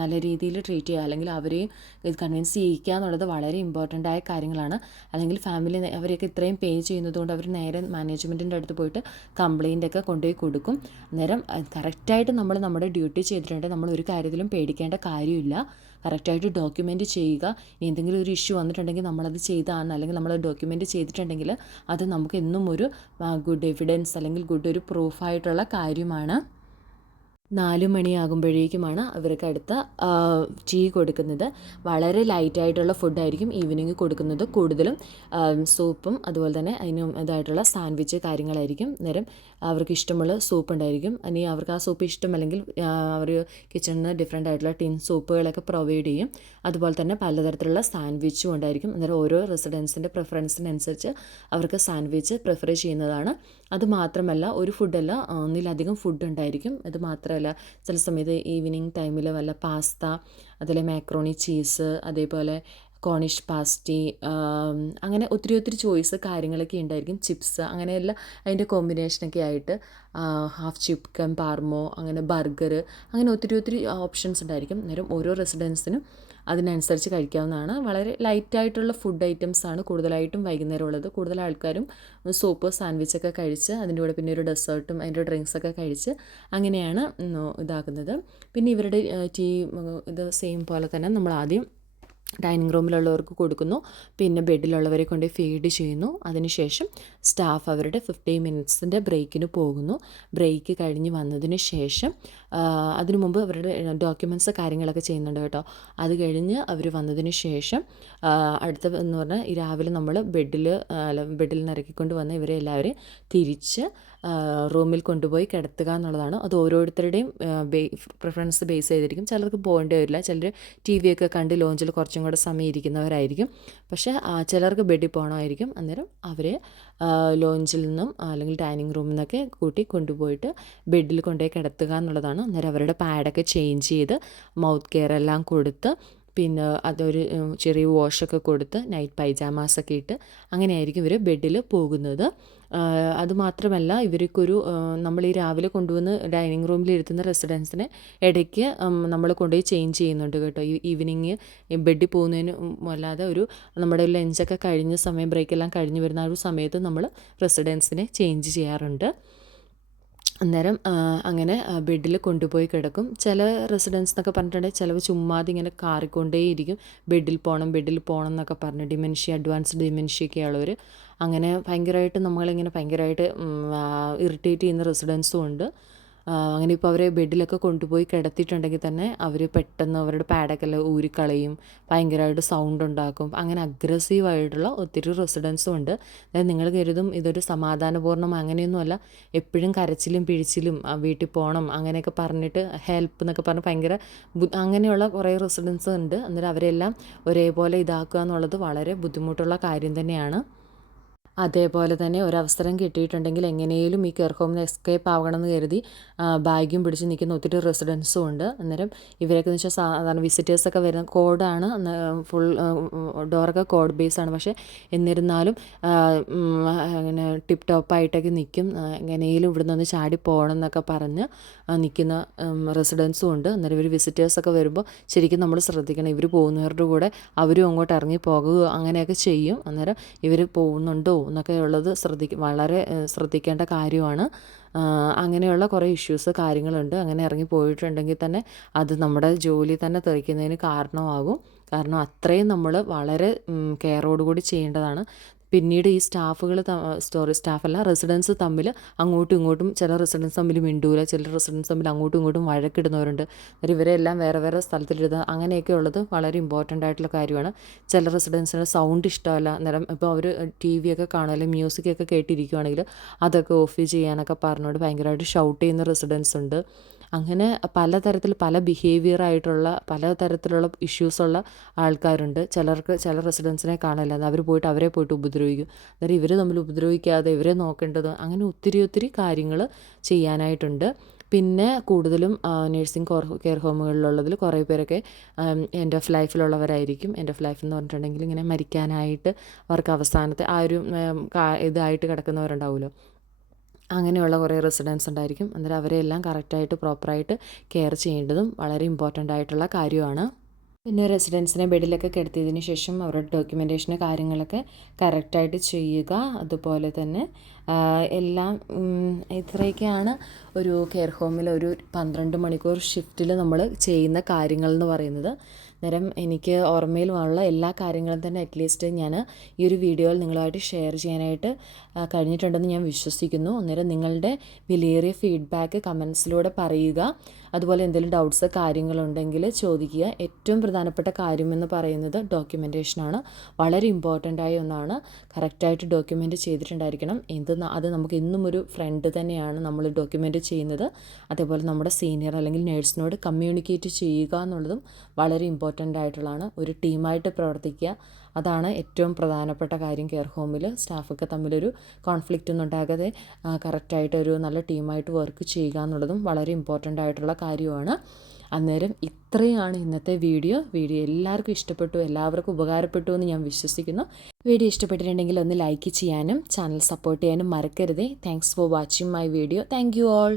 നല്ല രീതിയിൽ ട്രീറ്റ് ചെയ്യുക, അല്ലെങ്കിൽ അവരെയും ഇത് കൺവിൻസ് ചെയ്യിക്കുക എന്നുള്ളത് വളരെ ഇമ്പോർട്ടൻ്റ് ആയ കാര്യങ്ങളാണ്. അല്ലെങ്കിൽ ഫാമിലി അവരെയൊക്കെ ഇത്രയും പേ ചെയ്യുന്നതുകൊണ്ട് അവർ നേരെ മാനേജ്മെൻറ്റിൻ്റെ അടുത്ത് പോയിട്ട് കംപ്ലയിൻ്റ് ഒക്കെ കൊണ്ടുപോയി കൊടുക്കും. അന്നേരം കറക്റ്റായിട്ട് നമ്മൾ നമ്മുടെ ഡ്യൂട്ടി ചെയ്തിട്ടുണ്ടെങ്കിൽ നമ്മൾ ഒരു കാര്യത്തിലും പേടിക്കേണ്ട കാര്യമില്ല. കറക്റ്റായിട്ട് ഡോക്യുമെൻറ്റ് ചെയ്യുക. എന്തെങ്കിലും ഒരു ഇഷ്യൂ വന്നിട്ടുണ്ടെങ്കിൽ നമ്മളത് ചെയ്താണ്, അല്ലെങ്കിൽ നമ്മൾ ഡോക്യുമെൻറ്റ് ചെയ്തിട്ടുണ്ടെങ്കിൽ അത് നമുക്ക് എന്നും ഒരു ഗുഡ് എവിഡൻസ് അല്ലെങ്കിൽ ഗുഡ് ഒരു പ്രൂഫായിട്ടുള്ള കാര്യമാണ്. 4 മണിയാകുമ്പോഴേക്കുമാണ് അവർക്ക് അടുത്ത ടീ കൊടുക്കുന്നത്. വളരെ ലൈറ്റായിട്ടുള്ള ഫുഡായിരിക്കും ഈവനിങ് കൊടുക്കുന്നത്. കൂടുതലും സൂപ്പും അതുപോലെ തന്നെ അതിനും ഇതായിട്ടുള്ള സാൻഡ്വിച്ച് കാര്യങ്ങളായിരിക്കും. നേരം അവർക്ക് ഇഷ്ടമുള്ള സൂപ്പ് ഉണ്ടായിരിക്കും. ഇനി അവർക്ക് ആ സൂപ്പ് ഇഷ്ടമല്ലെങ്കിൽ അവർ കിച്ചണിൽ നിന്ന് ഡിഫറെൻ്റ് ആയിട്ടുള്ള ടിൻ സൂപ്പുകളൊക്കെ പ്രൊവൈഡ് ചെയ്യും. അതുപോലെ തന്നെ പലതരത്തിലുള്ള സാൻഡ്വിച്ചും ഉണ്ടായിരിക്കും. അന്നേരം ഓരോ റെസിഡൻസിൻ്റെ പ്രിഫറൻസിനനുസരിച്ച് അവർക്ക് സാൻഡ്വിച്ച് പ്രിഫർ ചെയ്യുന്നതാണ്. അതുമാത്രമല്ല ഒരു ഫുഡല്ല, ഒന്നിലധികം ഫുഡ് ഉണ്ടായിരിക്കും. ഇത് മാത്രമല്ല ചില സമയത്ത് ഈവനിങ് ടൈമിൽ വല്ല പാസ്ത, അതുപോലെ മാക്രോണി ചീസ്, അതേപോലെ കോണിഷ് പാസ്റ്റി, അങ്ങനെ ഒത്തിരി ചോയ്സ് കാര്യങ്ങളൊക്കെ ഉണ്ടായിരിക്കും. ചിപ്സ് അങ്ങനെയെല്ലാം അതിൻ്റെ കോമ്പിനേഷനൊക്കെ ആയിട്ട് ഹാഫ് ചിക്കൻ പാർമോ, അങ്ങനെ ബർഗർ, അങ്ങനെ ഒത്തിരി ഓപ്ഷൻസ് ഉണ്ടായിരിക്കും. അന്നേരം ഓരോ റെസിഡൻസിനും അതിനനുസരിച്ച് കഴിക്കാവുന്നതാണ്. വളരെ ലൈറ്റായിട്ടുള്ള ഫുഡ് ഐറ്റംസാണ് കൂടുതലായിട്ടും വൈകുന്നേരം ഉള്ളത്. കൂടുതൽ ആൾക്കാരും സൂപ്പ് സാൻഡ്വിച്ചൊക്കെ കഴിച്ച് അതിൻ്റെ കൂടെ പിന്നെ ഒരു ഡെസേർട്ടും അതിൻ്റെ ഡ്രിങ്ക്സൊക്കെ കഴിച്ച് അങ്ങനെയാണ് ഇതാക്കുന്നത്. പിന്നെ ഇവരുടെ ടീ ഇത് സെയിം പോലെ തന്നെ നമ്മൾ ആദ്യം ഡൈനിങ് റൂമിലുള്ളവർക്ക് കൊടുക്കുന്നു, പിന്നെ ബെഡിലുള്ളവരെ കൊണ്ട് ഫീഡ് ചെയ്യുന്നു. അതിനുശേഷം സ്റ്റാഫ് അവരുടെ 15 മിനിറ്റ്സിൻ്റെ ബ്രേക്കിന് പോകുന്നു. ബ്രേക്ക് കഴിഞ്ഞ് വന്നതിന് ശേഷം അതിനു മുമ്പ് അവരുടെ ഡോക്യുമെൻറ്റ്സ് കാര്യങ്ങളൊക്കെ ചെയ്യുന്നുണ്ട് കേട്ടോ. അത് കഴിഞ്ഞ് അവർ വന്നതിന് ശേഷം അടുത്ത എന്ന് പറഞ്ഞാൽ ഈ രാവിലെ നമ്മൾ ബെഡിൽ നിന്ന് ഇറക്കിക്കൊണ്ട് വന്ന് ഇവരെ എല്ലാവരെയും തിരിച്ച് റൂമിൽ കൊണ്ടുപോയി കിടത്തുക എന്നുള്ളതാണ്. അത് ഓരോരുത്തരുടെയും പ്രിഫറൻസ് ബേസ് ചെയ്തിരിക്കും. ചിലർക്ക് പോകേണ്ടി വരില്ല, ചിലർ ടി വി ഒക്കെ കണ്ട് ലോഞ്ചിൽ കുറച്ചും കൂടെ സമയം ഇരിക്കുന്നവരായിരിക്കും. പക്ഷേ ചിലർക്ക് ബെഡിൽ പോകണമായിരിക്കും. അന്നേരം അവരെ ലോഞ്ചിൽ നിന്നും അല്ലെങ്കിൽ ഡൈനിങ് റൂമിൽ നിന്നൊക്കെ കൊണ്ടുപോയിട്ട് ബെഡിൽ കൊണ്ടുപോയി കിടത്തുക എന്നുള്ളതാണ്. അന്നേരം അവരുടെ പാഡൊക്കെ ചേഞ്ച് ചെയ്ത് മൗത്ത് കെയർ എല്ലാം കൊടുത്ത് പിന്നെ അതൊരു ചെറിയ വാഷൊക്കെ കൊടുത്ത് നൈറ്റ് പൈജാമാസൊക്കെ ഇട്ട് അങ്ങനെയായിരിക്കും ഇവർ ബെഡിൽ പോകുന്നത്. അതുമാത്രമല്ല ഇവർക്കൊരു നമ്മൾ ഈ രാവിലെ കൊണ്ടുവന്ന് ഡൈനിങ് റൂമിൽ ഇരുത്തുന്ന റെസിഡൻസിനെ ഇടയ്ക്ക് നമ്മൾ കൊണ്ടുപോയി ചേഞ്ച് ചെയ്യുന്നുണ്ട് കേട്ടോ. ഈവനിങ് ബെഡിൽ പോകുന്നതിന് അല്ലാതെ ഒരു നമ്മുടെ ലഞ്ചൊക്കെ കഴിഞ്ഞ സമയം ബ്രേക്കെല്ലാം കഴിഞ്ഞ് വരുന്ന ആ ഒരു സമയത്ത് നമ്മൾ റെസിഡൻസിനെ ചേഞ്ച് ചെയ്യാറുണ്ട്. അന്നേരം അങ്ങനെ ബെഡിൽ കൊണ്ടുപോയി കിടക്കും. ചില റെസിഡൻസ് എന്നൊക്കെ പറഞ്ഞിട്ടുണ്ടെങ്കിൽ ചിലവ് ചുമ്മാതെ ഇങ്ങനെ കാറിക്കൊണ്ടേയിരിക്കും, ബെഡിൽ പോകണം എന്നൊക്കെ പറഞ്ഞ് അഡ്വാൻസ്ഡ് ഡിമെൻഷ്യയൊക്കെ ഉള്ളവർ അങ്ങനെ ഭയങ്കരമായിട്ട് നമ്മളിങ്ങനെ ഭയങ്കരമായിട്ട് ഇറിറ്റേറ്റ് ചെയ്യുന്ന റെസിഡൻസും ഉണ്ട്. അങ്ങനെ ഇപ്പോൾ അവരെ ബെഡിലൊക്കെ കൊണ്ടുപോയി കിടത്തിയിട്ടുണ്ടെങ്കിൽ തന്നെ അവർ പെട്ടെന്ന് അവരുടെ പാഡൊക്കെ എല്ലാം ഊരിക്കളയും, ഭയങ്കരമായിട്ട് സൗണ്ട് ഉണ്ടാക്കും. അങ്ങനെ അഗ്രസീവായിട്ടുള്ള ഒത്തിരി റെസിഡൻസും ഉണ്ട്. അതായത് നിങ്ങൾ കരുതും ഇതൊരു സമാധാനപൂർണ്ണം, അങ്ങനെയൊന്നുമല്ല. എപ്പോഴും കരച്ചിലും പിഴിച്ചിലും വീട്ടിൽ പോകണം അങ്ങനെയൊക്കെ പറഞ്ഞിട്ട് ഹെൽപ്പ് എന്നൊക്കെ പറഞ്ഞ് ഭയങ്കര അങ്ങനെയുള്ള കുറേ റെസിഡൻസ് ഉണ്ട്. അന്നേരം അവരെല്ലാം ഒരേപോലെ ഇതാക്കുക എന്നുള്ളത് വളരെ ബുദ്ധിമുട്ടുള്ള കാര്യം തന്നെയാണ്. അതേപോലെ തന്നെ ഒരവസരം കിട്ടിയിട്ടുണ്ടെങ്കിൽ എങ്ങനെയും ഈ കെയർ ഹോമിൽ നിന്ന് എസ്കേപ്പ് ആവണമെന്ന് കരുതി ബാഗും പിടിച്ച് നിൽക്കുന്ന ഒത്തിരി റെസിഡൻസും ഉണ്ട്. അന്നേരം ഇവരൊക്കെ എന്ന് വെച്ചാൽ സാധാരണ വിസിറ്റേഴ്സൊക്കെ വരുന്ന കോഡാണ്, ഫുൾ ഡോറൊക്കെ കോഡ് ബേസാണ്. പക്ഷേ എന്നിരുന്നാലും അങ്ങനെ ടിപ്പ് ടോപ്പായിട്ടൊക്കെ നിൽക്കും. എങ്ങനെയും ഇവിടെ നിന്ന് ചാടി പോകണം എന്നൊക്കെ പറഞ്ഞ് നിൽക്കുന്ന റെസിഡൻസും ഉണ്ട്. അന്നേരം ഇവർ വിസിറ്റേഴ്സൊക്കെ വരുമ്പോൾ ശരിക്കും നമ്മൾ ശ്രദ്ധിക്കണം. ഇവർ പോകുന്നവരുടെ കൂടെ അവരും അങ്ങോട്ട് ഇറങ്ങി പോകുകയോ അങ്ങനെയൊക്കെ ചെയ്യും. അന്നേരം ഇവർ പോകുന്നുണ്ടോ എന്നൊക്കെ ഉള്ളത് വളരെ ശ്രദ്ധിക്കേണ്ട കാര്യമാണ്. അങ്ങനെയുള്ള കുറേ ഇഷ്യൂസ് കാര്യങ്ങളുണ്ട്. അങ്ങനെ ഇറങ്ങി പോയിട്ടുണ്ടെങ്കിൽ തന്നെ അത് നമ്മുടെ ജോലി തന്നെ തെറിക്കുന്നതിന് കാരണമാകും. കാരണം അത്രയും നമ്മൾ വളരെ കെയറോടുകൂടി ചെയ്യേണ്ടതാണ്. പിന്നീട് ഈ സ്റ്റാഫല്ല റെസിഡൻസ് തമ്മിൽ അങ്ങോട്ടും ഇങ്ങോട്ടും, ചില റെസിഡൻസ് തമ്മിൽ മിണ്ടൂല, ചില റെസിഡൻസ് തമ്മിൽ അങ്ങോട്ടും ഇങ്ങോട്ടും വഴക്കിടുന്നവരുണ്ട്. അന്നേരം ഇവരെല്ലാം വേറെ സ്ഥലത്തിലിരുന്ന് അങ്ങനെയൊക്കെ ഉള്ളത് വളരെ ഇമ്പോർട്ടൻ്റ് ആയിട്ടുള്ള കാര്യമാണ്. ചില റെസിഡൻസിന് സൗണ്ട് ഇഷ്ടമല്ല. അന്നേരം ഇപ്പോൾ അവർ ടി വി ഒക്കെ കാണുക അല്ലെങ്കിൽ മ്യൂസിക്കൊക്കെ കേട്ടിരിക്കുകയാണെങ്കിൽ അതൊക്കെ ഓഫ് ചെയ്യാനൊക്കെ പറഞ്ഞുകൊണ്ട് ഭയങ്കരമായിട്ട് ഷൗട്ട് ചെയ്യുന്ന റെസിഡൻസ് ഉണ്ട്. അങ്ങനെ പലതരത്തിൽ പല ബിഹേവിയറായിട്ടുള്ള പലതരത്തിലുള്ള ഇഷ്യൂസുള്ള ആൾക്കാരുണ്ട്. ചില റെസിഡൻസിനെ കാണില്ല, അവർ അവരെ പോയിട്ട് ഉപദ്രവിക്കും. അന്നേരം ഇവർ തമ്മിൽ ഉപദ്രവിക്കാതെ ഇവരെ നോക്കേണ്ടത് അങ്ങനെ ഒത്തിരി കാര്യങ്ങൾ ചെയ്യാനായിട്ടുണ്ട്. പിന്നെ കൂടുതലും നേഴ്സിംഗ് കെയർ ഹോമുകളിലുള്ളതിൽ കുറേ പേരൊക്കെ എൻഡ് ഓഫ് ലൈഫിലുള്ളവരായിരിക്കും. എൻഡ് ഓഫ് ലൈഫ് എന്ന് പറഞ്ഞിട്ടുണ്ടെങ്കിൽ ഇങ്ങനെ മരിക്കാനായിട്ട് അവർക്ക് അവസാനത്തെ ആ ഒരു ഇതായിട്ട് കിടക്കുന്നവരുണ്ടാവുമല്ലോ, അങ്ങനെയുള്ള കുറേ റെസിഡൻസ് ഉണ്ടായിരിക്കും. അന്നേരം അവരെല്ലാം കറക്റ്റായിട്ട് പ്രോപ്പറായിട്ട് കെയർ ചെയ്യേണ്ടതും വളരെ ഇമ്പോർട്ടൻ്റ് ആയിട്ടുള്ള കാര്യമാണ്. പിന്നെ റെസിഡൻസിനെ ബെഡിലൊക്കെ കിടത്തിയതിന് ശേഷം അവരുടെ ഡോക്യുമെൻറ്റേഷന് കാര്യങ്ങളൊക്കെ കറക്റ്റായിട്ട് ചെയ്യുക. അതുപോലെ തന്നെ എല്ലാം ഇത്രയൊക്കെയാണ് ഒരു കെയർ ഹോമിൽ ഒരു 12 മണിക്കൂർ ഷിഫ്റ്റിൽ നമ്മൾ ചെയ്യുന്ന കാര്യങ്ങൾ എന്ന് പറയുന്നത്. അന്നേരം എനിക്ക് ഓർമ്മയിലുള്ള എല്ലാ കാര്യങ്ങളും തന്നെ അറ്റ്ലീസ്റ്റ് ഞാൻ ഈ ഒരു വീഡിയോയിൽ നിങ്ങളുമായിട്ട് ഷെയർ ചെയ്യാനായിട്ട് കഴിഞ്ഞിട്ടുണ്ടെന്ന് ഞാൻ വിശ്വസിക്കുന്നു. അന്നേരം നിങ്ങളുടെ വിലയേറിയ ഫീഡ്ബാക്ക് കമൻസിലൂടെ പറയുക. അതുപോലെ എന്തെങ്കിലും ഡൗട്ട്സ് കാര്യങ്ങളുണ്ടെങ്കിൽ ചോദിക്കുക. ഏറ്റവും പ്രധാനപ്പെട്ട കാര്യമെന്ന് പറയുന്നത് ഡോക്യുമെൻറ്റേഷനാണ്. വളരെ ഇമ്പോർട്ടൻ്റ് ആയ ഒന്നാണ്. കറക്റ്റായിട്ട് ഡോക്യുമെൻറ്റ് ചെയ്തിട്ടുണ്ടായിരിക്കണം. അത് നമുക്ക് എന്നും ഒരു ഫ്രണ്ട് തന്നെയാണ് നമ്മൾ ഡോക്യുമെൻറ്റ് ചെയ്യുന്നത്. അതേപോലെ നമ്മുടെ സീനിയർ അല്ലെങ്കിൽ നേഴ്സിനോട് കമ്മ്യൂണിക്കേറ്റ് ചെയ്യുക എന്നുള്ളതും വളരെ ഇമ്പോർട്ടൻ്റ് ആയിട്ടുള്ളതാണ്. ഒരു ടീമായിട്ട് പ്രവർത്തിക്കുക, അതാണ് ഏറ്റവും പ്രധാനപ്പെട്ട കാര്യം. കെയർ ഹോമിൽ സ്റ്റാഫൊക്കെ തമ്മിലൊരു കോൺഫ്ലിക്റ്റ് ഒന്നും ഉണ്ടാകാതെ കറക്റ്റായിട്ട് ഒരു നല്ല ടീമായിട്ട് വർക്ക് ചെയ്യുക എന്നുള്ളതും വളരെ ഇമ്പോർട്ടൻ്റ് ആയിട്ടുള്ള കാര്യമാണ്. അന്നേരം ഇത്രയാണ് ഇന്നത്തെ വീഡിയോ എല്ലാവർക്കും ഇഷ്ടപ്പെട്ടു, എല്ലാവർക്കും ഉപകാരപ്പെട്ടു എന്ന് ഞാൻ വിശ്വസിക്കുന്നു. വീഡിയോ ഇഷ്ടപ്പെട്ടിട്ടുണ്ടെങ്കിൽ ഒന്ന് ലൈക്ക് ചെയ്യാനും ചാനൽ സപ്പോർട്ട് ചെയ്യാനും മറക്കരുതേ. Thanks for watching my video. Thank you all.